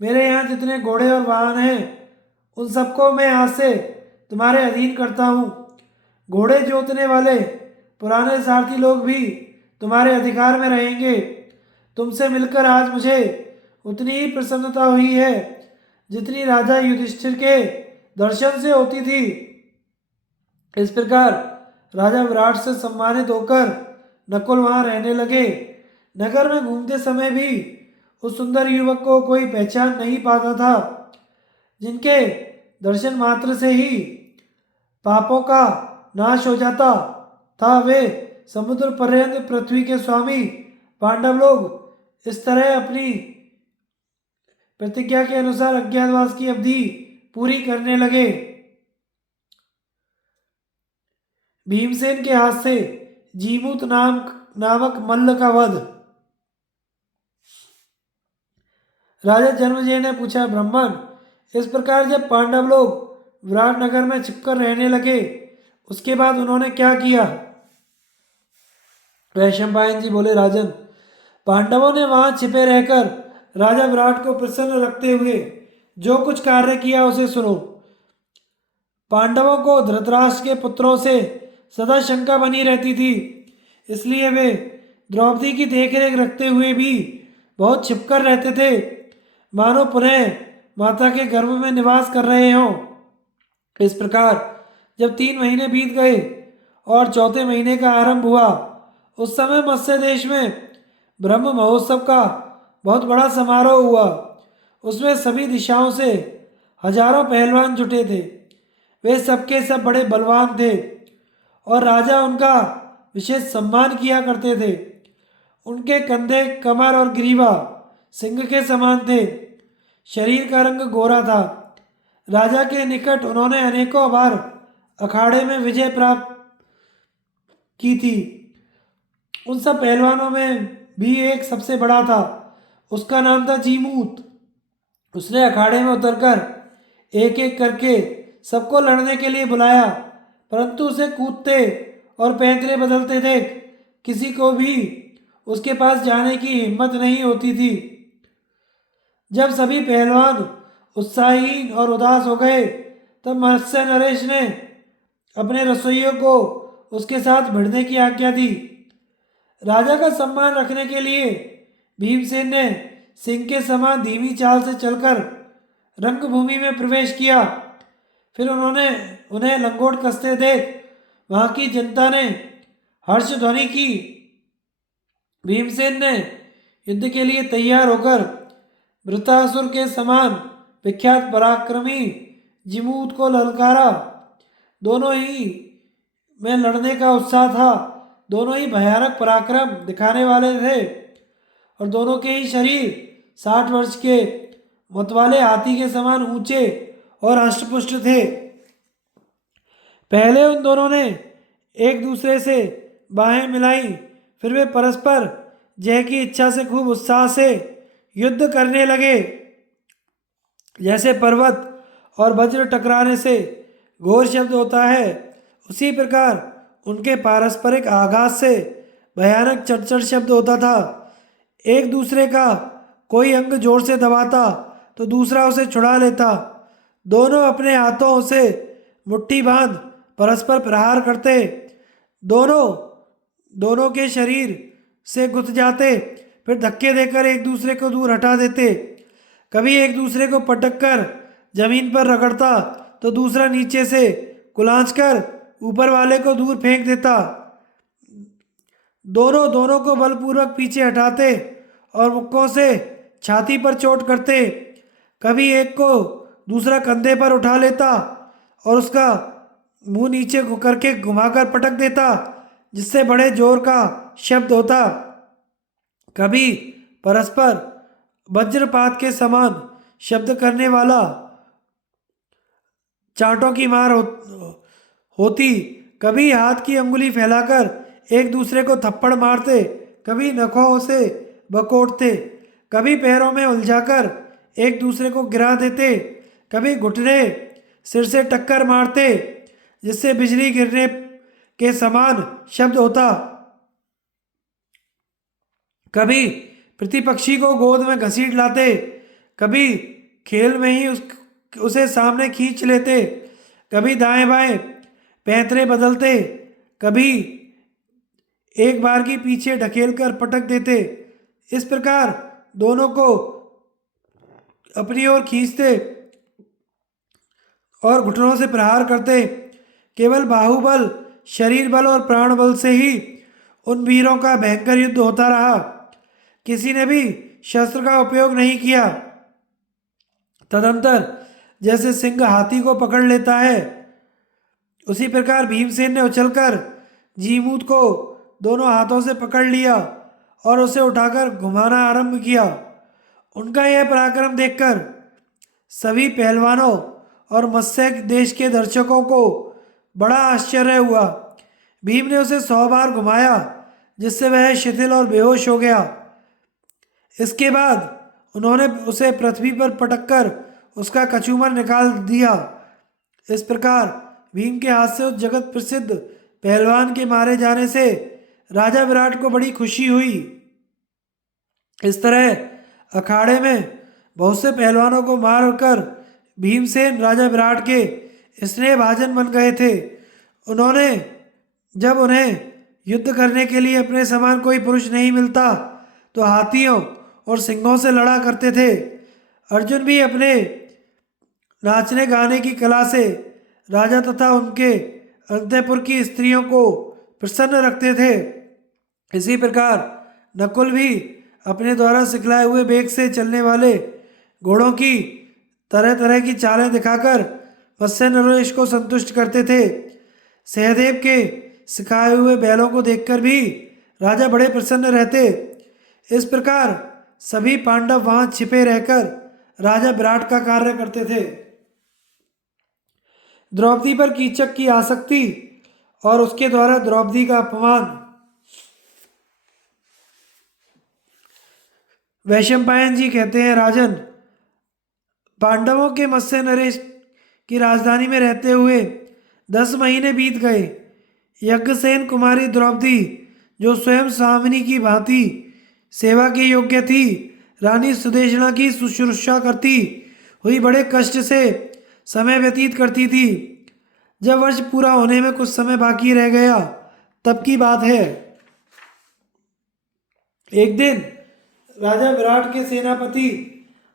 मेरे यहाँ जितने घोड़े और वाहन हैं, उन सबको मैं आज से तुम्हारे अधीन करता हूँ। घोड़े जोतने वाले पुराने सारथी लोग भी तुम्हारे अधिकार में रहेंगे। तुमसे मिलकर आज मुझे उतनी ही प्रसन्नता हुई है जितनी राजा युधिष्ठिर के दर्शन से होती थी। इस प्रकार राजा विराट से सम्मानित होकर नकुल वहां रहने लगे। नगर में घूमते समय भी उस सुंदर युवक को कोई पहचान नहीं पाता था, जिनके दर्शन मात्र से ही पापों का नाश हो जाता था। वे समुद्र पर्यंत पृथ्वी के स्वामी पांडव लोग इस तरह अपनी प्रतिज्ञा के अनुसार अज्ञातवास की अवधि पूरी करने लगे। भीमसेन के हाथ से जीमूत नामक मल्ल का वध। राजा जन्मेजय ने पूछा, ब्राह्मण, इस प्रकार जब पांडव लोग विराट नगर में छिपकर रहने लगे, उसके बाद उन्होंने क्या किया? वैशंपायन जी बोले, राजन, पांडवों ने वहां छिपे रहकर राजा विराट को प्रसन्न रखते हुए जो कुछ कार्य किया उसे सुनो। पांडवों को धृतराष्ट्र के पुत्रों से सदा शंका बनी रहती थी, इसलिए वे द्रौपदी की देखरेख रखते हुए भी बहुत छिपकर रहते थे, मानो पुनः माता के गर्भ में निवास कर रहे हों। इस प्रकार जब 3 महीने बीत गए और चौथे महीने का आरंभ हुआ, उस समय मत्स्य देश में ब्रह्म महोत्सव का बहुत बड़ा समारोह हुआ। उसमें सभी दिशाओं से हजारों पहलवान जुटे थे। वे सबके सब बड़े बलवान थे और राजा उनका विशेष सम्मान किया करते थे। उनके कंधे, कमर और ग्रीवा सिंह के समान थे। शरीर का रंग गोरा था। राजा के निकट उन्होंने अनेकों बार अखाड़े में विजय प्राप्त की थी। उन सब पहलवानों में भी एक सबसे बड़ा था। उसका नाम था जीमूत। उसने अखाड़े में उतरकर एक एक करके सबको लड़ने के लिए बुलाया, परंतु उसे कूदते और पैंतरे बदलते देख किसी को भी उसके पास जाने की हिम्मत नहीं होती थी। जब सभी पहलवान उत्साहहीन और उदास हो गए, तब मत्स्य नरेश ने अपने रसोइयों को उसके साथ भिड़ने की आज्ञा दी। राजा का सम्मान रखने के लिए भीमसेन ने सिंह के समान धीमी चाल से चलकर रंगभूमि में प्रवेश किया। फिर उन्हें लंगोट कसते देख वहां की जनता ने हर्ष ध्वनि की। भीमसेन ने युद्ध के लिए तैयार होकर वृत्रासुर के समान विख्यात पराक्रमी जिमूत को ललकारा। दोनों ही में लड़ने का उत्साह था। दोनों ही भयानक पराक्रम दिखाने वाले थे और दोनों के ही शरीर 60 वर्ष के मतवाले हाथी के समान ऊंचे और हष्टपुष्ट थे। पहले उन दोनों ने एक दूसरे से बाहें मिलाई, फिर वे परस्पर जय की इच्छा से खूब उत्साह से युद्ध करने लगे। जैसे पर्वत और वज्र टकराने से घोर शब्द होता है, उसी प्रकार उनके पारस्परिक आघात से भयानक चटचट शब्द होता था। एक दूसरे का कोई अंग जोर से दबाता तो दूसरा उसे छुड़ा लेता। दोनों अपने हाथों से मुट्ठी बांध परस्पर प्रहार करते। दोनों के शरीर से गुथ जाते, फिर धक्के देकर एक दूसरे को दूर हटा देते। कभी एक दूसरे को पटक कर जमीन पर रगड़ता तो दूसरा नीचे से कुलांच कर ऊपर वाले को दूर फेंक देता। दोनों को बलपूर्वक पीछे हटाते और मुक्कों से छाती पर चोट करते। कभी एक को दूसरा कंधे पर उठा लेता और उसका मुंह नीचे करके घुमाकर पटक देता, जिससे बड़े जोर का शब्द होता। कभी परस्पर वज्रपात के समान शब्द करने वाला चांटों की मार होती। कभी हाथ की अंगुली फैलाकर एक दूसरे को थप्पड़ मारते, कभी नखों से बकोटते, कभी पैरों में उलझाकर एक दूसरे को गिरा देते, कभी घुटने सिर से टक्कर मारते, जिससे बिजली गिरने के समान शब्द होता। कभी प्रतिपक्षी को गोद में घसीट लाते, कभी खेल में ही उसे सामने खींच लेते, कभी दाएं बाएं पैंतरे बदलते, कभी एक बार की पीछे ढकेल कर पटक देते। इस प्रकार दोनों को अपनी ओर खींचते और घुटनों से प्रहार करते। केवल बाहुबल, शरीर बल और प्राण बल से ही उन वीरों का भयंकर युद्ध होता रहा। किसी ने भी शस्त्र का उपयोग नहीं किया। तदंतर जैसे सिंह हाथी को पकड़ लेता है, उसी प्रकार भीमसेन ने उछलकर जीमूत को दोनों हाथों से पकड़ लिया और उसे उठाकर घुमाना आरंभ किया। उनका यह पराक्रम देखकर सभी पहलवानों और मत्स्य देश के दर्शकों को बड़ा आश्चर्य हुआ। भीम ने उसे 100 बार घुमाया, जिससे वह शिथिल और बेहोश हो गया। इसके बाद उन्होंने उसे पृथ्वी पर पटककर उसका कचूमर निकाल दिया। इस प्रकार भीम के हाथ से उस जगत प्रसिद्ध पहलवान के मारे जाने से राजा विराट को बड़ी खुशी हुई। इस तरह अखाड़े में बहुत से पहलवानों को मारकर भीमसेन राजा विराट के स्नेह भाजन बन गए थे। उन्होंने जब उन्हें युद्ध करने के लिए अपने समान कोई पुरुष नहीं मिलता तो हाथियों और सिंहों से लड़ा करते थे। अर्जुन भी अपने नाचने गाने की कला से राजा तथा उनके अंतःपुर की स्त्रियों को प्रसन्न रखते थे। इसी प्रकार नकुल भी अपने द्वारा सिखलाए हुए वेग से चलने वाले घोड़ों की तरह तरह की चालें दिखाकर मत्स्य नरेश को संतुष्ट करते थे। सहदेव के सिखाए हुए बैलों को देखकर भी राजा बड़े प्रसन्न रहते। इस प्रकार सभी पांडव वहां छिपे रहकर राजा विराट का कार्य करते थे। द्रौपदी पर कीचक की आसक्ति और उसके द्वारा द्रौपदी का अपमान। वैशंपायन जी कहते हैं, राजन, पांडवों के मत्स्य नरेश की राजधानी में रहते हुए 10 महीने बीत गए। यज्ञसेन कुमारी द्रौपदी, जो स्वयं स्वामिनी की भांति सेवा के योग्य थी, रानी सुदेशना की शुश्रूषा करती हुई बड़े कष्ट से समय व्यतीत करती थी। जब वर्ष पूरा होने में कुछ समय बाकी रह गया, तब की बात है। एक दिन राजा विराट के सेनापति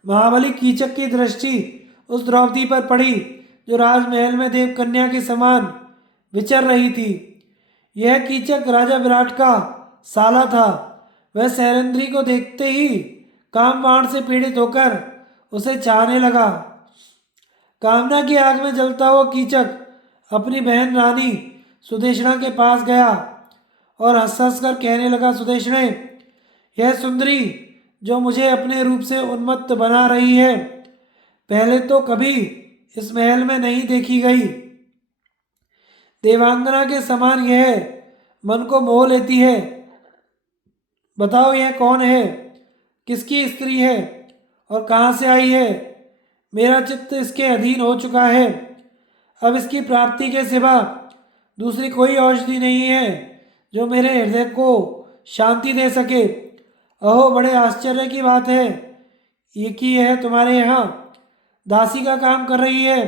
महाबली कीचक की दृष्टि उस द्रौपदी पर पड़ी, जो राजमहल में देव कन्या के समान विचर रही थी। यह कीचक राजा विराट का साला था। वह शैलेंद्री को देखते ही काम बाण से पीड़ित होकर उसे चाहने लगा। कामना की आग में जलता हुआ कीचक अपनी बहन रानी सुदेशना के पास गया और हंस हंस कर कहने लगा, सुदेशने, यह सुंदरी जो मुझे अपने रूप से उन्मत्त बना रही है, पहले तो कभी इस महल में नहीं देखी गई। देवांगना के समान यह मन को मोह लेती है। बताओ, यह कौन है, किसकी स्त्री है और कहाँ से आई है? मेरा चित्त इसके अधीन हो चुका है। अब इसकी प्राप्ति के सिवा दूसरी कोई औषधि नहीं है जो मेरे हृदय को शांति दे सके। अहो, बड़े आश्चर्य की बात है ये कि यह तुम्हारे यहाँ दासी का काम कर रही है।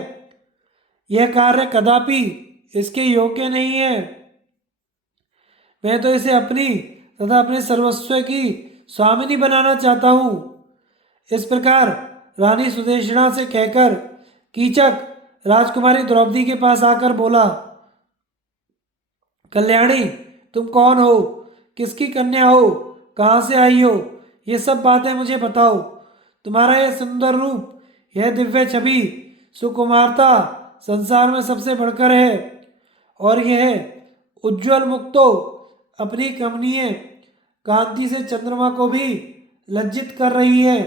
यह कार्य कदापि इसके योग्य नहीं है। मैं तो इसे अपनी तथा अपने सर्वस्व की स्वामिनी बनाना चाहता हूँ। इस प्रकार रानी सुदेशना से कहकर कीचक राजकुमारी द्रौपदी के पास आकर बोला, कल्याणी, तुम कौन हो, किसकी कन्या हो, कहाँ से आई हो, ये सब बातें मुझे बताओ। तुम्हारा यह सुंदर रूप, यह दिव्य छवि, सुकुमारता संसार में सबसे बढ़कर है, और यह उज्ज्वल मुख तो अपनी कमनीय कांति से चंद्रमा को भी लज्जित कर रही है।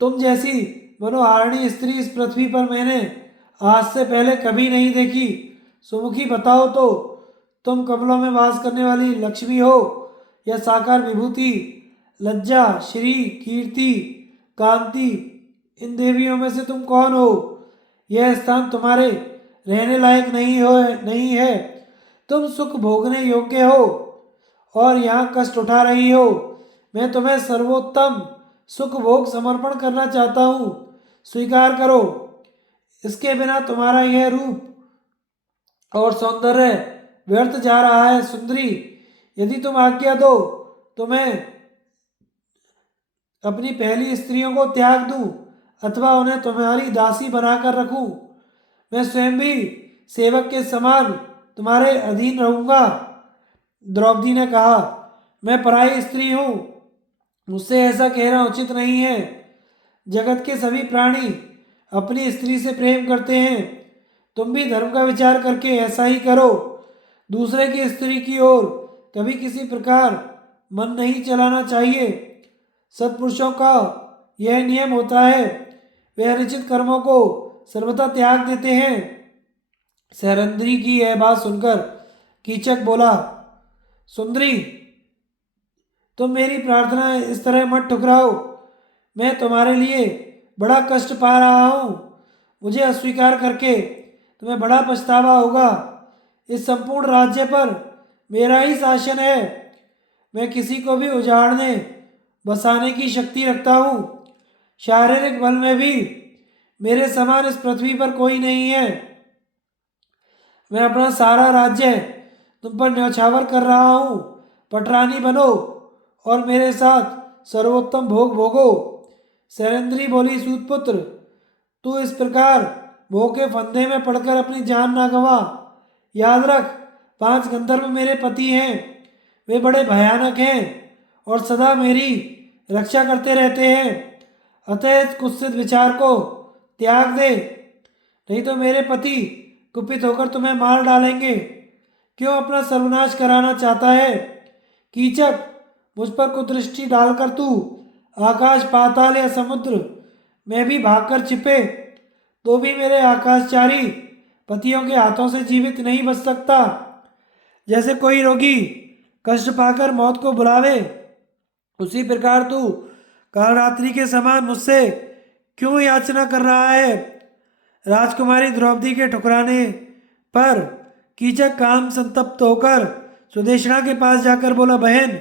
तुम जैसी मनोहारिणी स्त्री इस पृथ्वी पर मैंने आज से पहले कभी नहीं देखी। सुमुखी, बताओ तो, तुम कमलों में वास करने वाली लक्ष्मी हो या साकार विभूति, लज्जा, श्री, कीर्ति, कांति, इन देवियों में से तुम कौन हो? यह स्थान तुम्हारे रहने लायक नहीं है। तुम सुख भोगने योग्य हो और यहाँ कष्ट उठा रही हो। मैं तुम्हें सर्वोत्तम सुख भोग समर्पण करना चाहता हूँ, स्वीकार करो। इसके बिना तुम्हारा यह रूप और सौंदर्य व्यर्थ जा रहा है। सुंदरी, यदि तुम आज्ञा दो तो मैं अपनी पहली स्त्रियों को त्याग दूं अथवा उन्हें तुम्हारी दासी बनाकर रखूं। मैं स्वयं भी सेवक के समान तुम्हारे अधीन रहूंगा। द्रौपदी ने कहा, मैं पराई स्त्री हूं, मुझसे ऐसा कहना उचित नहीं है। जगत के सभी प्राणी अपनी स्त्री से प्रेम करते हैं, तुम भी धर्म का विचार करके ऐसा ही करो। दूसरे की स्त्री की ओर कभी किसी प्रकार मन नहीं चलाना चाहिए। सत्पुरुषों का यह नियम होता है, वे अनुचित कर्मों को सर्वथा त्याग देते हैं। सहरंद्री की यह बात सुनकर कीचक बोला, सुंदरी, तुम मेरी प्रार्थना इस तरह मत ठुकराओ। मैं तुम्हारे लिए बड़ा कष्ट पा रहा हूँ। मुझे अस्वीकार करके तुम्हें बड़ा पछतावा होगा। इस संपूर्ण राज्य पर मेरा ही शासन है। मैं किसी को भी उजाड़ने बसाने की शक्ति रखता हूँ। शारीरिक बल में भी मेरे समान इस पृथ्वी पर कोई नहीं है। मैं अपना सारा राज्य तुम पर न्यौछावर कर रहा हूँ। पटरानी बनो और मेरे साथ सर्वोत्तम भोग भोगो। शैलेंद्री बोली, सूतपुत्र, तू इस प्रकार भोग के फंदे में पड़कर अपनी जान ना गंवा। याद रख, 5 गंधर्व मेरे पति हैं। वे बड़े भयानक हैं और सदा मेरी रक्षा करते रहते हैं। अतः इस कुत्सित विचार को त्याग दे, नहीं तो मेरे पति कुपित होकर तुम्हें मार डालेंगे। क्यों अपना सर्वनाश कराना चाहता है? कीचक, मुझ पर कुदृष्टि डालकर तू आकाश, पाताल या समुद्र में भी भागकर छिपे तो भी मेरे आकाशचारी पतियों के हाथों से जीवित नहीं बच सकता। जैसे कोई रोगी कष्ट पाकर मौत को बुलावे, उसी प्रकार तू काल रात्रि के समान मुझसे क्यों याचना कर रहा है? राजकुमारी द्रौपदी के ठुकराने पर कीचक काम संतप्त होकर सुदेशना के पास जाकर बोला, बहन,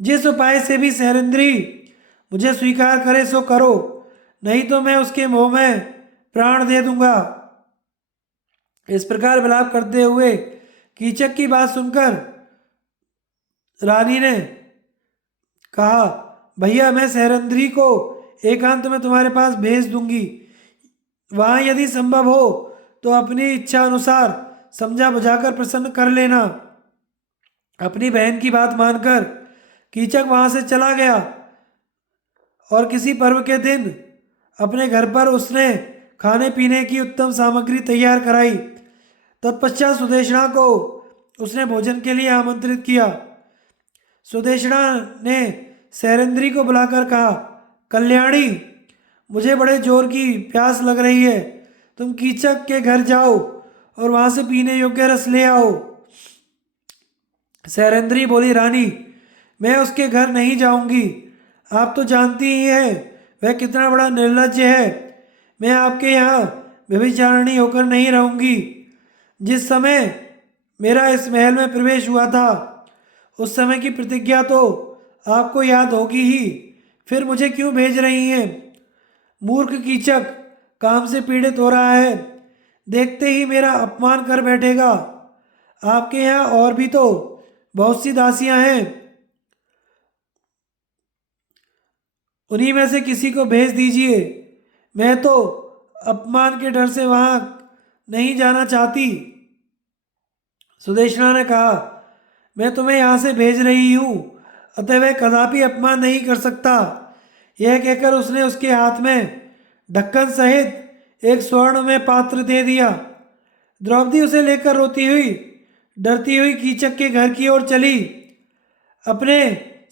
जिस उपाय से भी सहरेंद्री मुझे स्वीकार करे सो करो, नहीं तो मैं उसके मोह में प्राण दे दूंगा। इस प्रकार विलाप करते हुए कीचक की बात सुनकर रानी ने कहा, भैया, मैं सहरंद्री को एकांत में तुम्हारे पास भेज दूंगी। वहां यदि संभव हो तो अपनी इच्छा अनुसार समझा बुझाकर प्रसन्न कर लेना। अपनी बहन की बात मानकर कीचक वहां से चला गया और किसी पर्व के दिन अपने घर पर उसने खाने पीने की उत्तम सामग्री तैयार कराई। तत्पश्चात सुदेशना को उसने भोजन के लिए आमंत्रित किया। सुदेशना ने सहरेंद्री को बुलाकर कहा, कल्याणी, मुझे बड़े जोर की प्यास लग रही है। तुम कीचक के घर जाओ और वहां से पीने योग्य रस ले आओ। सहरेंद्री बोली, रानी, मैं उसके घर नहीं जाऊंगी। आप तो जानती ही हैं वह कितना बड़ा निर्लज्ज है। मैं आपके यहाँ व्यभिचारिणी होकर नहीं रहूंगी। जिस समय मेरा इस महल में प्रवेश हुआ था, उस समय की प्रतिज्ञा तो आपको याद होगी ही। फिर मुझे क्यों भेज रही हैं? मूर्ख कीचक काम से पीड़ित हो रहा है, देखते ही मेरा अपमान कर बैठेगा। आपके यहाँ और भी तो बहुत सी दासियां हैं, उन्हीं में से किसी को भेज दीजिए। मैं तो अपमान के डर से वहां नहीं जाना चाहती। सुदेशना ने कहा, मैं तुम्हें यहाँ से भेज रही हूँ, अतः वह कदापि अपमान नहीं कर सकता। यह कहकर उसने उसके हाथ में ढक्कन सहित एक स्वर्ण में पात्र दे दिया। द्रौपदी उसे लेकर रोती हुई, डरती हुई कीचक के घर की ओर चली। अपने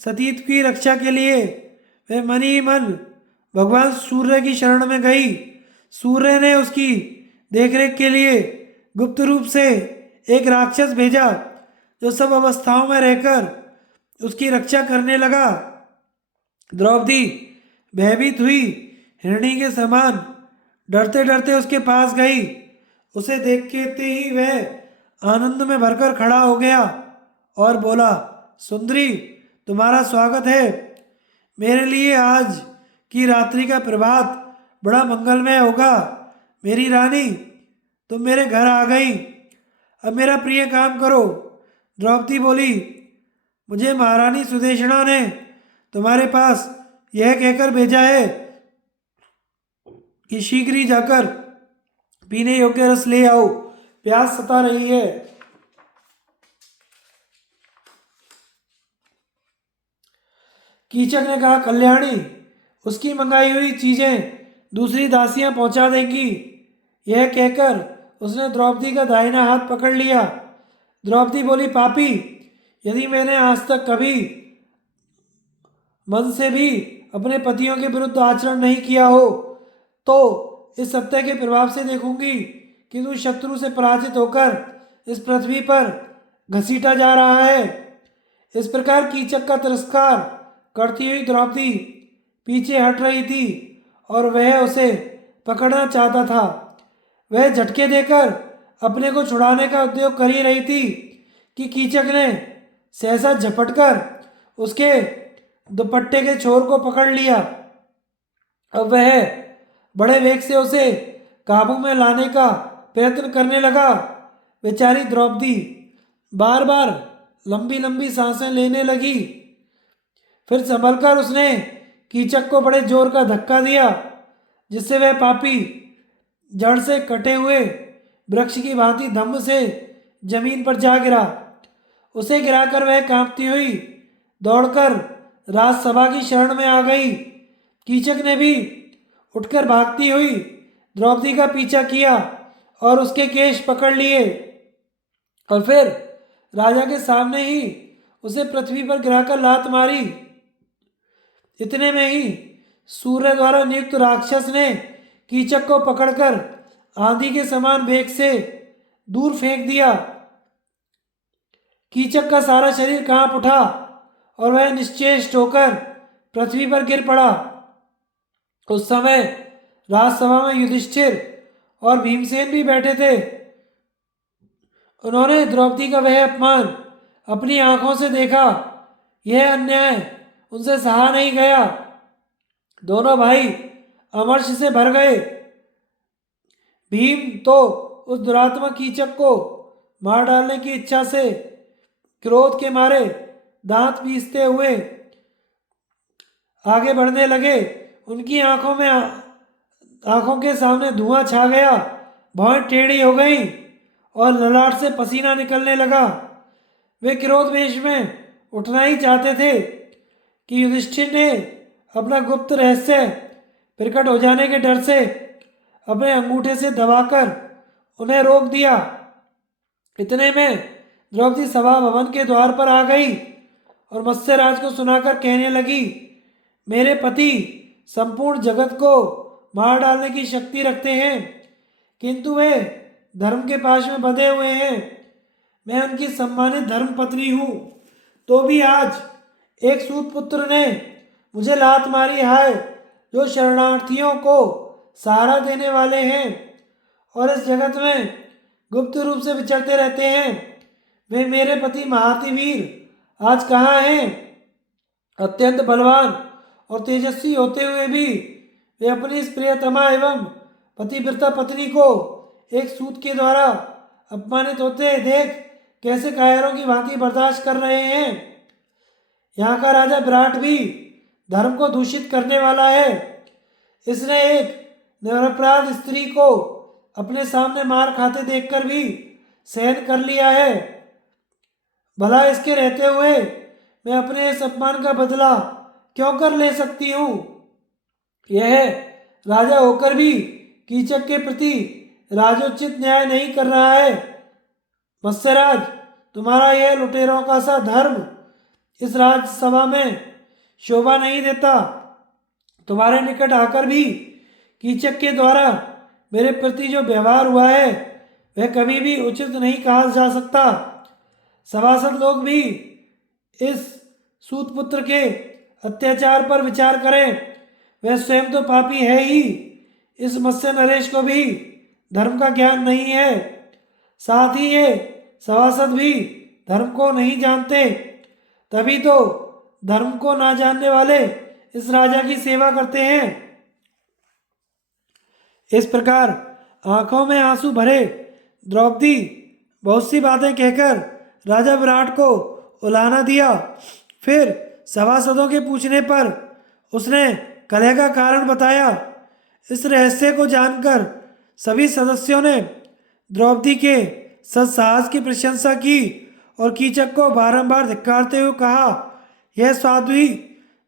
सतीत्व की रक्षा के लिए वह मन ही मन भगवान सूर्य की शरण में गई। सूर्य ने उसकी देखरेख के लिए गुप्त रूप से एक राक्षस भेजा, जो सब अवस्थाओं में रहकर उसकी रक्षा करने लगा। द्रौपदी भयभीत हुई हिरणी के समान डरते डरते उसके पास गई। उसे देखते ही वह आनंद में भरकर खड़ा हो गया और बोला, सुंदरी, तुम्हारा स्वागत है। मेरे लिए आज की रात्रि का प्रभात बड़ा मंगलमय होगा। मेरी रानी, तुम मेरे घर आ गई, अब मेरा प्रिय काम करो। द्रौपदी बोली, मुझे महारानी सुदेशना ने तुम्हारे पास यह कहकर भेजा है कि शीघ्र ही जाकर पीने योग्य रस ले आओ, प्यास सता रही है। कीचक ने कहा, कल्याणी उसकी मंगाई हुई चीजें दूसरी दासियां पहुंचा देंगी। यह कहकर उसने द्रौपदी का दाहिना हाथ पकड़ लिया। द्रौपदी बोली, पापी, यदि मैंने आज तक कभी मन से भी अपने पतियों के विरुद्ध आचरण नहीं किया हो तो इस सत्य के प्रभाव से देखूंगी कि तू शत्रु से पराजित होकर इस पृथ्वी पर घसीटा जा रहा है। इस प्रकार कीचक का तिरस्कार करती हुई द्रौपदी पीछे हट रही थी और वह उसे पकड़ना चाहता था। वह झटके देकर अपने को छुड़ाने का उद्योग कर ही रही थी कि कीचक ने सहसा झपटकर उसके दुपट्टे के छोर को पकड़ लिया। अब वह बड़े वेग से उसे काबू में लाने का प्रयत्न करने लगा। बेचारी द्रौपदी बार बार लंबी लंबी सांसें लेने लगी। फिर संभलकर उसने कीचक को बड़े जोर का धक्का दिया, जिससे वह पापी जड़ से कटे हुए वृक्ष की भांति धम्म से जमीन पर जा गिरा। उसे गिराकर वह कांपती हुई दौड़कर राजसभा की शरण में आ गई। कीचक ने भी उठकर भागती हुई द्रौपदी का पीछा किया और उसके केश पकड़ लिए और फिर राजा के सामने ही उसे पृथ्वी पर गिराकर लात मारी। इतने में ही सूर्य द्वारा नियुक्त राक्षस ने कीचक को पकड़कर आंधी के समान वेग से दूर फेंक दिया। कीचक का सारा शरीर कांप उठा और वह निश्चेष्ट होकर पृथ्वी पर गिर पड़ा। उस समय राजसभा में युधिष्ठिर और भीमसेन भी बैठे थे। उन्होंने द्रौपदी का वह अपमान अपनी आंखों से देखा। यह अन्याय उनसे सहा नहीं गया। दोनों भाई अमर्ष से भर गए। भीम तो उस दुरात्मा कीचक को मार डालने की इच्छा से क्रोध के मारे दांत पीसते हुए आगे बढ़ने लगे। उनकी आंखों के सामने धुआं छा गया, भौहें टेढ़ी हो गई और ललाट से पसीना निकलने लगा। वे क्रोध वेश में उठना ही चाहते थे कि युधिष्ठिर ने अपना गुप्त रहस्य प्रकट हो जाने के डर से अपने अंगूठे से दबाकर उन्हें रोक दिया। इतने में द्रौपदी सभा भवन के द्वार पर आ गई और मत्स्यराज को सुनाकर कहने लगी, मेरे पति संपूर्ण जगत को मार डालने की शक्ति रखते हैं, किंतु वे धर्म के पाश में बंधे हुए हैं। मैं उनकी सम्मानित धर्म पत्नी हूँ, तो भी आज एक सूत पुत्र ने मुझे लात मारी है, जो शरणार्थियों को सहारा देने वाले हैं और इस जगत में गुप्त रूप से विचरते रहते हैं। वे मेरे पति महारथी वीर आज कहाँ हैं? अत्यंत बलवान और तेजस्वी होते हुए भी वे अपनी इस प्रियतमा एवं पतिव्रता पत्नी को एक सूत के द्वारा अपमानित होते देख कैसे कायरों की भांति बर्दाश्त कर रहे हैं। यहाँ का राजा विराट भी धर्म को दूषित करने वाला है। इसने एक निरपराध स्त्री को अपने सामने मार खाते देखकर भी सहन कर लिया है। भला इसके रहते हुए मैं अपने इस अपमान का बदला क्यों कर ले सकती हूँ? यह राजा होकर भी कीचक के प्रति राजोचित न्याय नहीं कर रहा है। मत्स्यराज, तुम्हारा यह लुटेरों का सा धर्म इस राजसभा में शोभा नहीं देता। तुम्हारे निकट आकर भी कीचक के द्वारा मेरे प्रति जो व्यवहार हुआ है वह कभी भी उचित नहीं कहा जा सकता। सभासद लोग भी इस सूतपुत्र के अत्याचार पर विचार करें। वह स्वयं तो पापी है ही, इस मत्स्य नरेश को भी धर्म का ज्ञान नहीं है। साथ ही ये सभासद भी धर्म को नहीं जानते, तभी तो धर्म को ना जानने वाले इस राजा की सेवा करते हैं। इस प्रकार आंखों में आंसू भरे द्रौपदी बहुत सी बातें कहकर राजा विराट को उलाहना दिया। फिर सभासदों के पूछने पर उसने कलह का कारण बताया। इस रहस्य को जानकर सभी सदस्यों ने द्रौपदी के सत्साहस की प्रशंसा की और कीचक को बारंबार धिक्कारते हुए कहा, यह साध्वी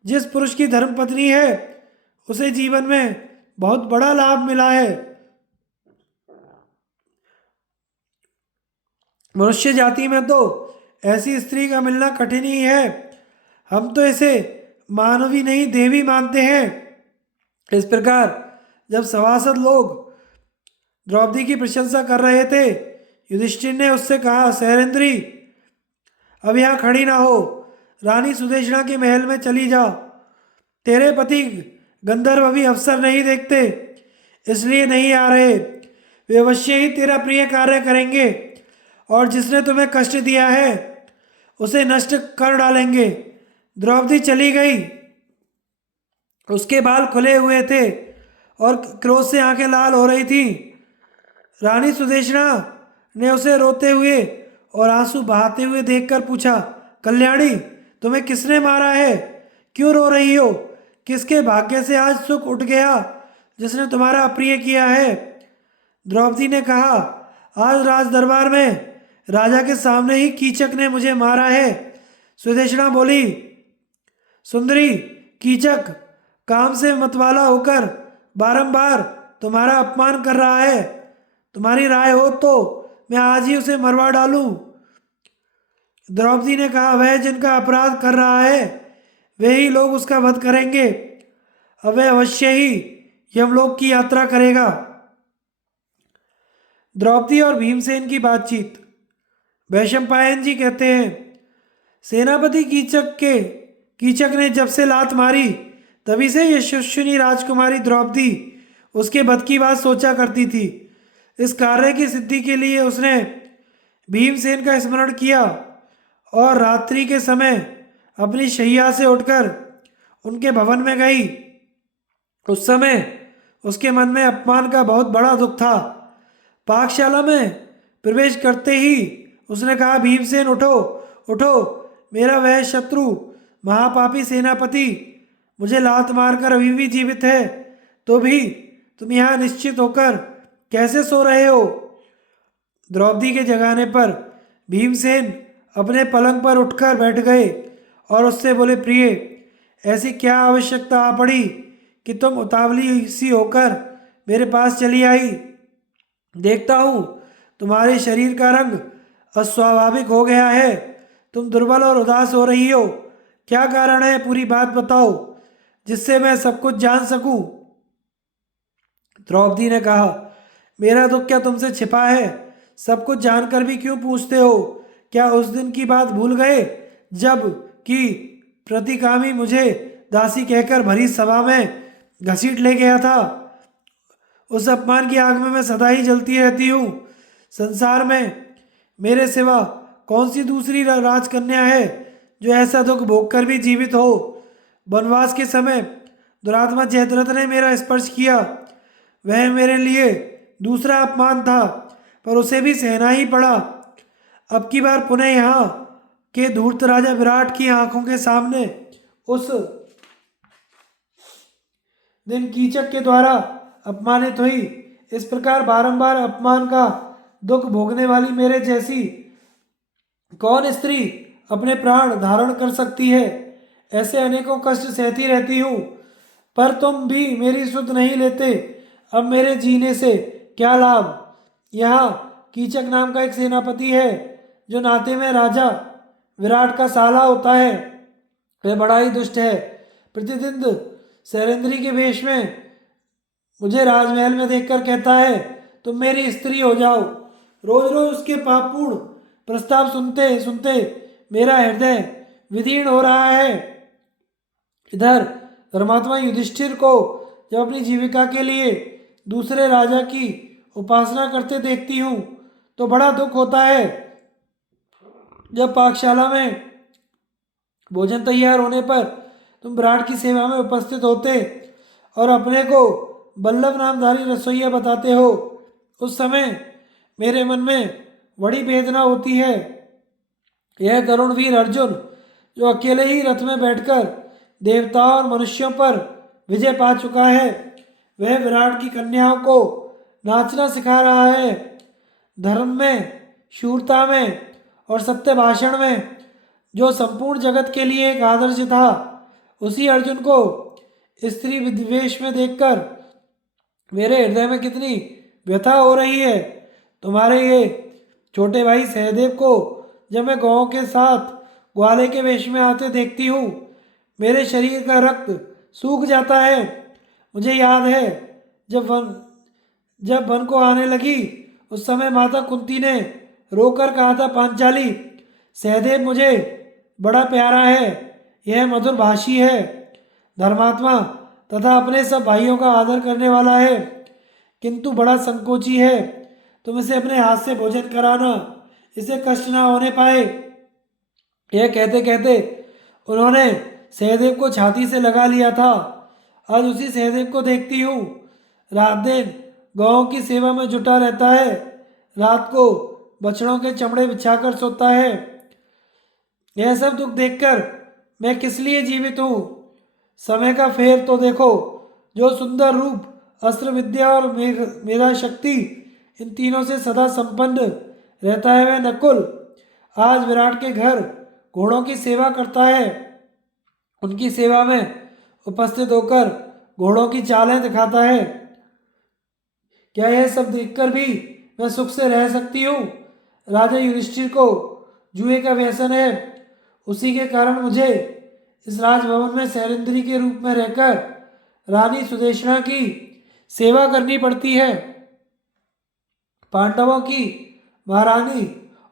जिस पुरुष की धर्मपत्नी है उसे जीवन में बहुत बड़ा लाभ मिला है। मनुष्य जाति में तो ऐसी स्त्री का मिलना कठिन ही है। हम तो इसे मानवी नहीं देवी मानते हैं। इस प्रकार जब सभासद लोग द्रौपदी की प्रशंसा कर रहे थे, युधिष्ठिर ने उससे कहा, शैलेंद्री अब यहाँ खड़ी ना हो, रानी सुदेशना के महल में चली जा। तेरे पति गंधर्व अभी अवसर नहीं देखते, इसलिए नहीं आ रहे। वे अवश्य ही तेरा प्रिय कार्य करेंगे और जिसने तुम्हें कष्ट दिया है उसे नष्ट कर डालेंगे। द्रौपदी चली गई। उसके बाल खुले हुए थे और क्रोध से आंखें लाल हो रही थी। रानी सुदेशना ने उसे रोते हुए और आंसू बहाते हुए देखकर पूछा, कल्याणी तुम्हें किसने मारा है? क्यों रो रही हो? किसके भाग्य से आज सुख उठ गया जिसने तुम्हारा अप्रिय किया है? द्रौपदी ने कहा, आज राज दरबार में राजा के सामने ही कीचक ने मुझे मारा है। सुदेशना बोली, सुंदरी कीचक काम से मतवाला होकर बारंबार तुम्हारा अपमान कर रहा है। तुम्हारी राय हो तो मैं आज ही उसे मरवा डालूं। द्रौपदी ने कहा, वह जिनका अपराध कर रहा है वे ही लोग उसका वध करेंगे। अब वह अवश्य ही यमलोक की यात्रा करेगा। द्रौपदी और भीमसेन की बातचीत। वैशंपायन जी कहते हैं, सेनापति कीचक ने जब से लात मारी तभी से यशस्विनी राजकुमारी द्रौपदी उसके वध की बात सोचा करती थी। इस कार्य की सिद्धि के लिए उसने भीमसेन का स्मरण किया और रात्रि के समय अपनी शैया से उठकर उनके भवन में गई। उस समय उसके मन में अपमान का बहुत बड़ा दुख था। पाकशाला में प्रवेश करते ही उसने कहा, भीमसेन उठो उठो, मेरा वह शत्रु महापापी सेनापति मुझे लात मारकर अभी भी जीवित है, तो भी तुम यहाँ निश्चित होकर कैसे सो रहे हो? द्रौपदी के जगाने पर भीमसेन अपने पलंग पर उठकर बैठ गए और उससे बोले, प्रिय ऐसी क्या आवश्यकता आ पड़ी कि तुम उतावली सी होकर मेरे पास चली आई? देखता हूँ तुम्हारे शरीर का रंग अस्वाभाविक हो गया है। तुम दुर्बल और उदास हो रही हो। क्या कारण है? पूरी बात बताओ जिससे मैं सब कुछ जान सकूं। द्रौपदी ने कहा, मेरा दुख क्या तुमसे छिपा है? सब कुछ जानकर भी क्यों पूछते हो? क्या उस दिन की बात भूल गए जब कि प्रतिकामी मुझे दासी कहकर भरी सभा में घसीट ले गया था? उस अपमान की आग में मैं सदा ही जलती रहती हूँ। संसार में मेरे सिवा कौन सी दूसरी राजकन्या है जो ऐसा दुख भोग कर भी जीवित हो? वनवास के समय दुरात्मा जयद्रथ ने मेरा स्पर्श किया, वह मेरे लिए दूसरा अपमान था, पर उसे भी सहना ही पड़ा। अब की बार पुनः यहाँ के धूर्त राजा विराट की आंखों के सामने उस दिन कीचक के द्वारा अपमानित हुई। इस प्रकार बारंबार अपमान का दुख भोगने वाली मेरे जैसी कौन स्त्री अपने प्राण धारण कर सकती है? ऐसे अनेकों कष्ट सहती रहती हूँ, पर तुम भी मेरी सुध नहीं लेते। अब मेरे जीने से क्या लाभ? यहाँ कीचक नाम का एक सेनापति है जो नाते में राजा विराट का साला होता है। वह बड़ा ही दुष्ट है। प्रतिदिन शैलेंद्री के वेश में मुझे राजमहल में देखकर कहता है, तुम मेरी स्त्री हो जाओ। रोज रोज उसके पापपूर्ण प्रस्ताव सुनते सुनते मेरा हृदय विदीर्ण हो रहा है। इधर धर्मात्मा युधिष्ठिर को जब अपनी जीविका के लिए दूसरे राजा की उपासना करते देखती हूँ तो बड़ा दुख होता है। जब पाकशाला में भोजन तैयार होने पर तुम विराट की सेवा में उपस्थित होते और अपने को बल्लभ नामधारी रसोइया बताते हो, उस समय मेरे मन में बड़ी वेदना होती है। यह तरुण वीर अर्जुन, जो अकेले ही रथ में बैठकर देवताओं और मनुष्यों पर विजय पा चुका है, वह विराट की कन्याओं को नाचना सिखा रहा है। धर्म में, शूरता में और सत्य भाषण में जो संपूर्ण जगत के लिए एक आदर्श था, उसी अर्जुन को स्त्री विद्वेष में देखकर मेरे हृदय में कितनी व्यथा हो रही है। तुम्हारे ये छोटे भाई सहदेव को जब मैं गौों के साथ ग्वाले के वेश में आते देखती हूँ, मेरे शरीर का रक्त सूख जाता है। मुझे याद है जब वन को आने लगी, उस समय माता कुंती ने रोकर कहा था, पांचाली, सहदेव मुझे बड़ा प्यारा है, यह मधुर भाषी है, धर्मात्मा तथा अपने सब भाइयों का आदर करने वाला है, किंतु बड़ा संकोची है। तुम इसे अपने हाथ से भोजन कराना, इसे कष्ट ना होने पाए। यह कहते कहते उन्होंने सहदेव को छाती से लगा लिया था। आज उसी सहदेव को देखती हूँ, रात दिन गौों की सेवा में जुटा रहता है, रात को बछड़ों के चमड़े बिछाकर सोता है। यह सब दुख देखकर मैं किस लिए जीवित हूँ? समय का फेर तो देखो। जो सुंदर रूप, अस्त्र विद्या और मेरा शक्ति, इन तीनों से सदा संपन्न रहता है, वह नकुल आज विराट के घर घोड़ों की सेवा करता है। उनकी सेवा में उपस्थित होकर घोड़ों की चालें दिखाता है। क्या यह सब देखकर भी मैं सुख से रह सकती हूँ? राजा युधिष्ठिर को जुए का व्यसन है, उसी के कारण मुझे इस राजभवन में सैरंद्री के रूप में रहकर रानी सुदेशना की सेवा करनी पड़ती है। पांडवों की महारानी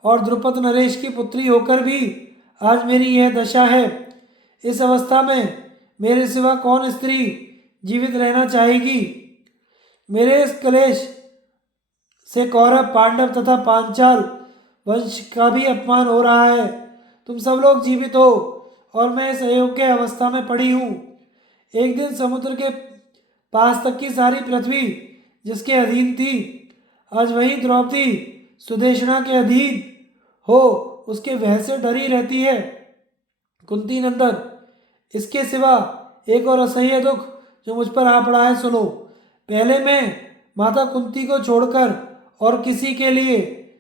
और द्रुपद नरेश की पुत्री होकर भी आज मेरी यह दशा है। इस अवस्था में मेरे सिवा कौन स्त्री जीवित रहना चाहेगी? मेरे इस क्लेश से कौरव, पांडव तथा पांचाल वंश का भी अपमान हो रहा है। तुम सब लोग जीवित हो और मैं इस अयोग्य अवस्था में पड़ी हूँ। एक दिन समुद्र के पास तक की सारी पृथ्वी जिसके अधीन थी, आज वही द्रौपदी सुदेशना के अधीन हो उसके भय से डरी रहती है। कुंती नंदन, इसके सिवा एक और असह्य दुख जो मुझ पर आ पड़ा है, सुनो। पहले मैं माता कुंती को छोड़कर और किसी के लिए,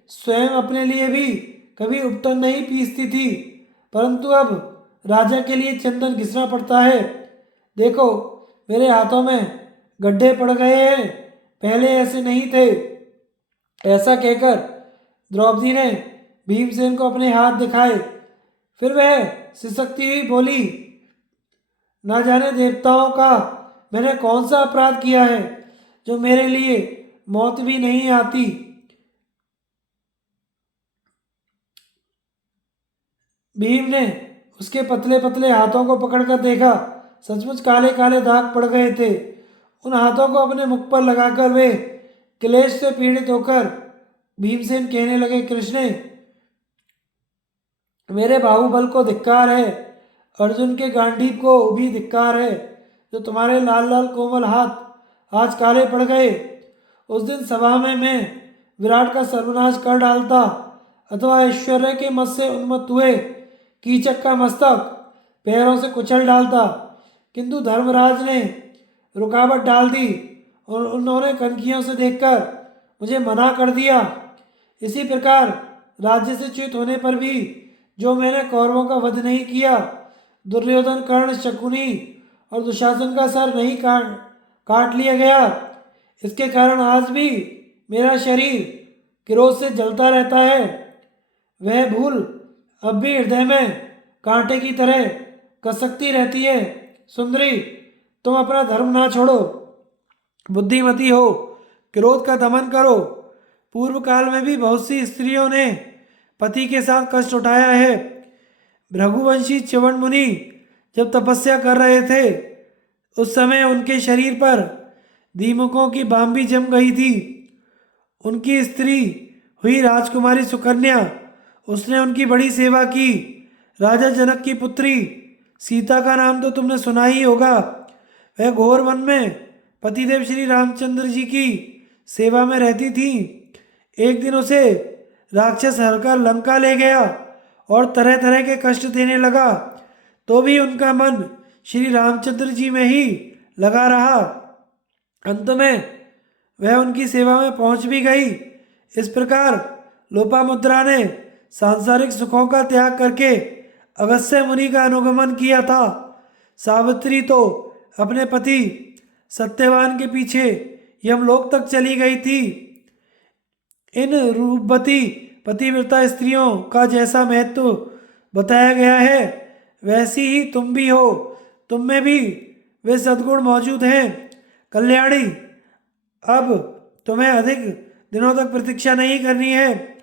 स्वयं अपने लिए भी कभी उपटन नहीं पीसती थी, परंतु अब राजा के लिए चंदन घिसना पड़ता है। देखो, मेरे हाथों में गड्ढे पड़ गए हैं, पहले ऐसे नहीं थे। ऐसा कहकर द्रौपदी ने भीमसेन को अपने हाथ दिखाए। फिर वह सिसकती हुई बोली, ना जाने देवताओं का मैंने कौन सा अपराध किया है जो मेरे लिए मौत भी नहीं आती। भीम ने उसके पतले पतले हाथों को पकड़कर देखा, सचमुच काले काले दाग पड़ गए थे। उन हाथों को अपने मुख पर लगाकर वे क्लेश से पीड़ित होकर भीमसेन कहने लगे, कृष्ण, मेरे बाहुबल को धिक्कार है, अर्जुन के गांडीव को भी धिक्कार है, जो तुम्हारे लाल लाल कोमल हाथ आज काले पड़ गए। उस दिन सभा में मैं विराट का सर्वनाश कर डालता, अथवा ऐश्वर्य के मद से उन्मत्त हुए कीचक का मस्तक पैरों से कुचल डालता, किंतु धर्मराज ने रुकावट डाल दी और उन्होंने कनखियों से देखकर मुझे मना कर दिया। इसी प्रकार राज्य से च्युत होने पर भी जो मैंने कौरवों का वध नहीं किया, दुर्योधन, कर्ण, शकुनी और दुशासन का सर नहीं काट लिया गया, इसके कारण आज भी मेरा शरीर क्रोध से जलता रहता है। वह भूल अब भी हृदय में कांटे की तरह कसकती रहती है। सुंदरी, तुम अपना धर्म ना छोड़ो, बुद्धिमती हो, क्रोध का दमन करो। पूर्व काल में भी बहुत सी स्त्रियों ने पति के साथ कष्ट उठाया है। भृगुवंशी च्यवन मुनि जब तपस्या कर रहे थे, उस समय उनके शरीर पर दीमकों की बांबी जम गई थी। उनकी स्त्री हुई राजकुमारी सुकन्या, उसने उनकी बड़ी सेवा की। राजा जनक की पुत्री सीता का नाम तो तुमने सुना ही होगा। वह घोर वन में पतिदेव श्री रामचंद्र जी की सेवा में रहती थी। एक दिन उसे राक्षस हरकर लंका ले गया और तरह तरह के कष्ट देने लगा, तो भी उनका मन श्री रामचंद्र जी में ही लगा रहा। अंत में वह उनकी सेवा में पहुंच भी गई। इस प्रकार लोपामुद्रा ने सांसारिक सुखों का त्याग करके अगस्त्य मुनि का अनुगमन किया था। सावित्री तो अपने पति सत्यवान के पीछे यमलोक तक चली गई थी। इन रूपवती पतिव्रता स्त्रियों का जैसा महत्व बताया गया है, वैसी ही तुम भी हो। तुम में भी वे सद्गुण मौजूद हैं। कल्याणी, अब तुम्हें अधिक दिनों तक प्रतीक्षा नहीं करनी है।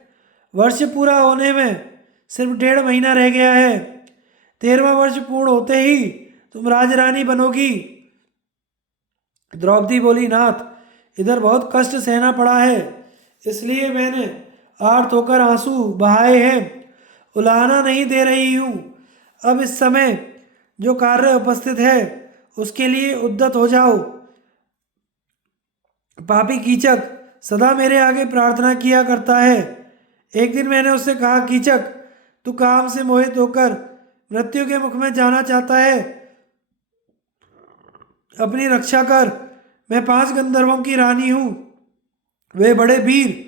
वर्ष पूरा होने में सिर्फ 1.5 महीना रह गया है। 13वां वर्ष पूर्ण होते ही तुम राजरानी बनोगी। द्रौपदी बोली, नाथ, इधर बहुत कष्ट सहना पड़ा है, इसलिए मैंने आर्त होकर आंसू बहाए हैं। उलाहना नहीं दे रही हूँ। अब इस समय जो कार्य उपस्थित है उसके लिए उद्यत हो जाओ। पापी कीचक सदा मेरे आगे प्रार्थना किया करता है। एक दिन मैंने उससे कहा, कीचक, तू काम से मोहित होकर मृत्यु के मुख में जाना चाहता है, अपनी रक्षा कर। मैं 5 गंधर्वों की रानी हूँ। वे बड़े वीर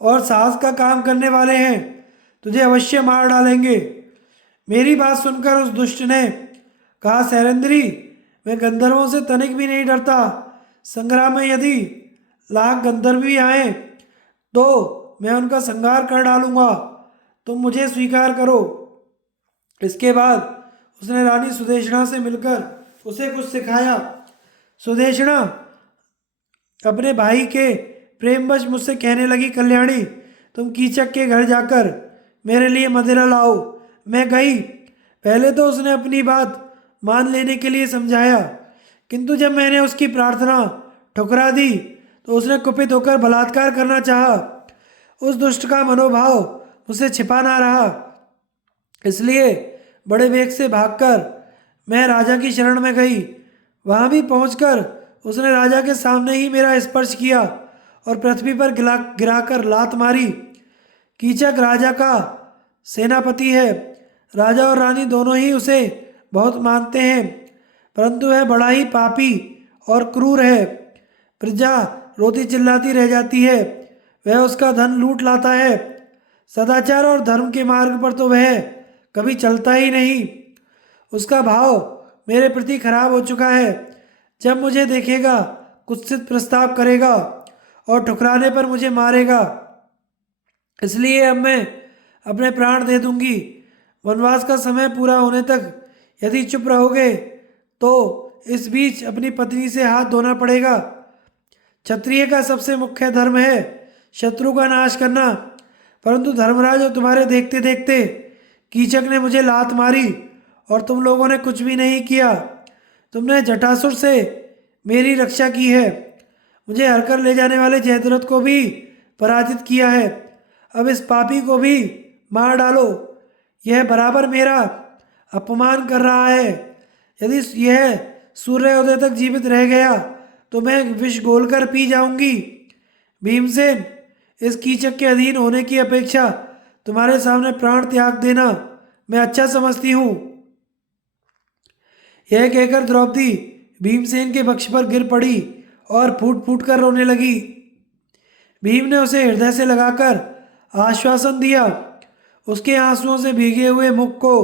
और साहस का काम करने वाले हैं, तुझे अवश्य मार डालेंगे। मेरी बात सुनकर उस दुष्ट ने कहा, सैरंद्री, मैं गंधर्वों से तनिक भी नहीं डरता। संग्राम में यदि लाख गंधर्व भी आए तो मैं उनका संहार कर डालूंगा। तुम मुझे स्वीकार करो। इसके बाद उसने रानी सुदेशना से मिलकर उसे कुछ सिखाया। सुदेशना अपने भाई के प्रेमवश मुझसे कहने लगी, कल्याणी, तुम कीचक के घर जाकर मेरे लिए मदिरा लाओ। मैं गई। पहले तो उसने अपनी बात मान लेने के लिए समझाया, किंतु जब मैंने उसकी प्रार्थना ठुकरा दी तो उसने कुपित होकर बलात्कार करना चाहा। उस दुष्ट का मनोभाव मुझसे छिपा ना रहा, इसलिए बड़े वेग से भागकर मैं राजा की शरण में गई। वहां भी पहुंचकर उसने राजा के सामने ही मेरा स्पर्श किया और पृथ्वी पर गिराकर लात मारी। कीचक राजा का सेनापति है। राजा और रानी दोनों ही उसे बहुत मानते हैं, परंतु वह बड़ा ही पापी और क्रूर है। प्रजा रोती चिल्लाती रह जाती है, वह उसका धन लूट लाता है। सदाचार और धर्म के मार्ग पर तो वह कभी चलता ही नहीं। उसका भाव मेरे प्रति खराब हो चुका है। जब मुझे देखेगा कुत्सित प्रस्ताव करेगा और ठुकराने पर मुझे मारेगा। इसलिए अब मैं अपने प्राण दे दूंगी। वनवास का समय पूरा होने तक यदि चुप रहोगे तो इस बीच अपनी पत्नी से हाथ धोना पड़ेगा। क्षत्रिय का सबसे मुख्य धर्म है शत्रु का नाश करना, परंतु धर्मराज और तुम्हारे देखते देखते कीचक ने मुझे लात मारी और तुम लोगों ने कुछ भी नहीं किया। तुमने जटासुर से मेरी रक्षा की है, मुझे हरकर ले जाने वाले जयद्रथ को भी पराजित किया है। अब इस पापी को भी मार डालो। यह बराबर मेरा अपमान कर रहा है। यदि यह सूर्योदय तक जीवित रह गया तो मैं विष घोलकर पी जाऊंगी। भीमसेन, इस कीचक के अधीन होने की अपेक्षा तुम्हारे सामने प्राण त्याग देना मैं अच्छा समझती हूँ। यह कहकर द्रौपदी भीमसेन के वक्ष पर गिर पड़ी और फूट फूट कर रोने लगी। भीम ने उसे हृदय से लगाकर आश्वासन दिया। उसके आंसुओं से भीगे हुए मुख को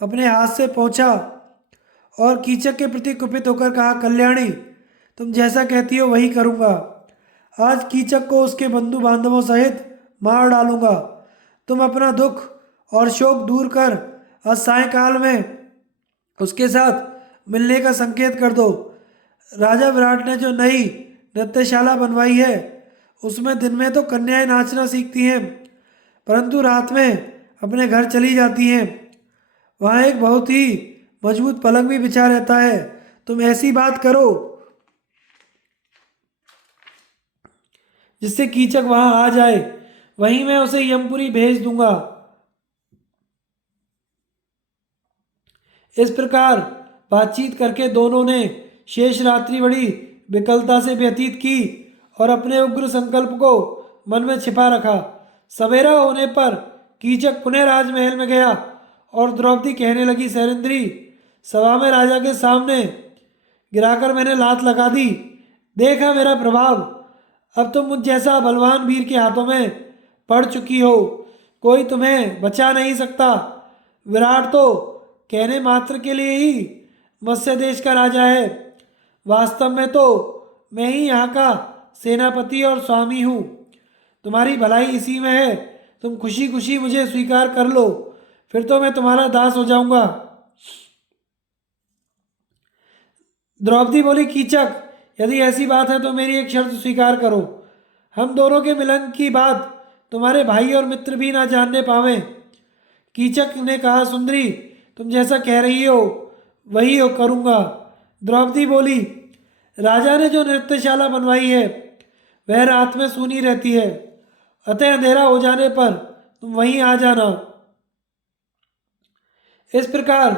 अपने हाथ से पोंछा और कीचक के प्रति कुपित होकर कहा, कल्याणी, तुम जैसा कहती हो वही करूँगा। आज कीचक को उसके बंधु बांधवों सहित मार डालूंगा। तुम अपना दुख और शोक दूर कर आज सायंकाल में उसके साथ मिलने का संकेत कर दो। राजा विराट ने जो नई नृत्यशाला बनवाई है उसमें दिन में तो कन्याएं नाचना सीखती हैं, परंतु रात में अपने घर चली जाती हैं। वहाँ एक बहुत ही मजबूत पलंग भी बिछा रहता है। तुम ऐसी बात करो जिससे कीचक वहां आ जाए, वहीं मैं उसे यमपुरी भेज दूंगा। इस प्रकार बातचीत करके दोनों ने शेष रात्रि बड़ी विकलता से व्यतीत की और अपने उग्र संकल्प को मन में छिपा रखा। सवेरा होने पर कीचक पुनः राजमहल में गया और द्रौपदी कहने लगी, सैरंध्री, सभा में राजा के सामने गिराकर मैंने लात लगा दी, देखा मेरा प्रभाव। अब तुम मुझ जैसा बलवान वीर के हाथों में पड़ चुकी हो, कोई तुम्हें बचा नहीं सकता। विराट तो कहने मात्र के लिए ही मत्स्य देश का राजा है, वास्तव में तो मैं ही यहाँ का सेनापति और स्वामी हूँ। तुम्हारी भलाई इसी में है, तुम खुशी खुशी मुझे स्वीकार कर लो, फिर तो मैं तुम्हारा दास हो जाऊंगा। द्रौपदी बोली, कीचक, यदि ऐसी बात है तो मेरी एक शर्त स्वीकार करो। हम दोनों के मिलन की बात तुम्हारे भाई और मित्र भी ना जानने पावे। कीचक ने कहा, सुंदरी, तुम जैसा कह रही हो वही हो करूँगा। द्रौपदी बोली, राजा ने जो नृत्यशाला बनवाई है वह रात में सूनी रहती है, अतः अंधेरा हो जाने पर तुम वहीं आ जाना। इस प्रकार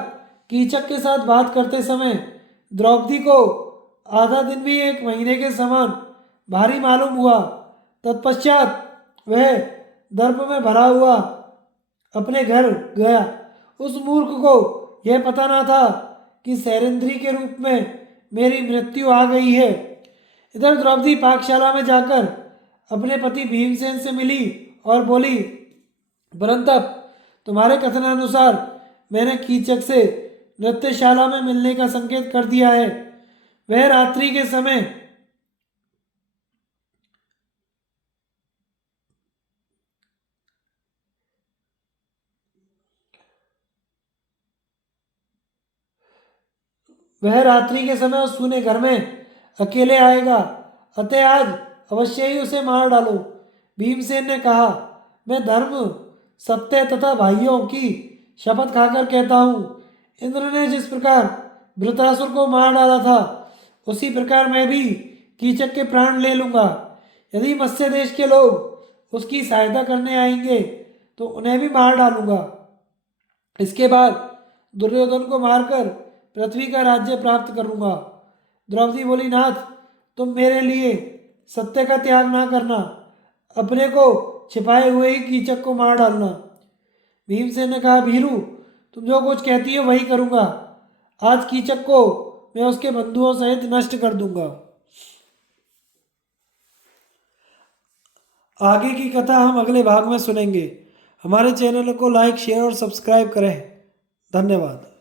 कीचक के साथ बात करते समय द्रौपदी को आधा दिन भी एक महीने के समान भारी मालूम हुआ। तत्पश्चात वह दर्प में भरा हुआ अपने घर गया। उस मूर्ख को यह पता ना था कि सैरंध्री के रूप में मेरी मृत्यु आ गई है। इधर द्रौपदी पाकशाला में जाकर अपने पति भीमसेन से मिली और बोली, परंतप, तुम्हारे कथनानुसार मैंने कीचक से नृत्यशाला में मिलने का संकेत कर दिया है। वह रात्रि के समय उस सूने घर में अकेले आएगा, अतः आज अवश्य ही उसे मार डालो। भीमसेन ने कहा, मैं धर्म, सत्य तथा भाइयों की शपथ खाकर कहता हूँ, इंद्र ने जिस प्रकार वृत्रासुर को मार डाला था उसी प्रकार मैं भी कीचक के प्राण ले लूंगा। यदि मत्स्य देश के लोग उसकी सहायता करने आएंगे तो उन्हें भी मार डालूंगा। इसके बाद दुर्योधन को मारकर पृथ्वी का राज्य प्राप्त करूंगा। द्रौपदी बोली, नाथ, तुम मेरे लिए सत्य का त्याग ना करना, अपने को छिपाए हुए ही कीचक को मार डालना। भीमसेन ने कहा, भीरू, तुम जो कुछ कहती हो वही करूंगा। आज कीचक को मैं उसके बंधुओं सहित नष्ट कर दूंगा। आगे की कथा हम अगले भाग में सुनेंगे। हमारे चैनल को लाइक, शेयर और सब्सक्राइब करें। धन्यवाद।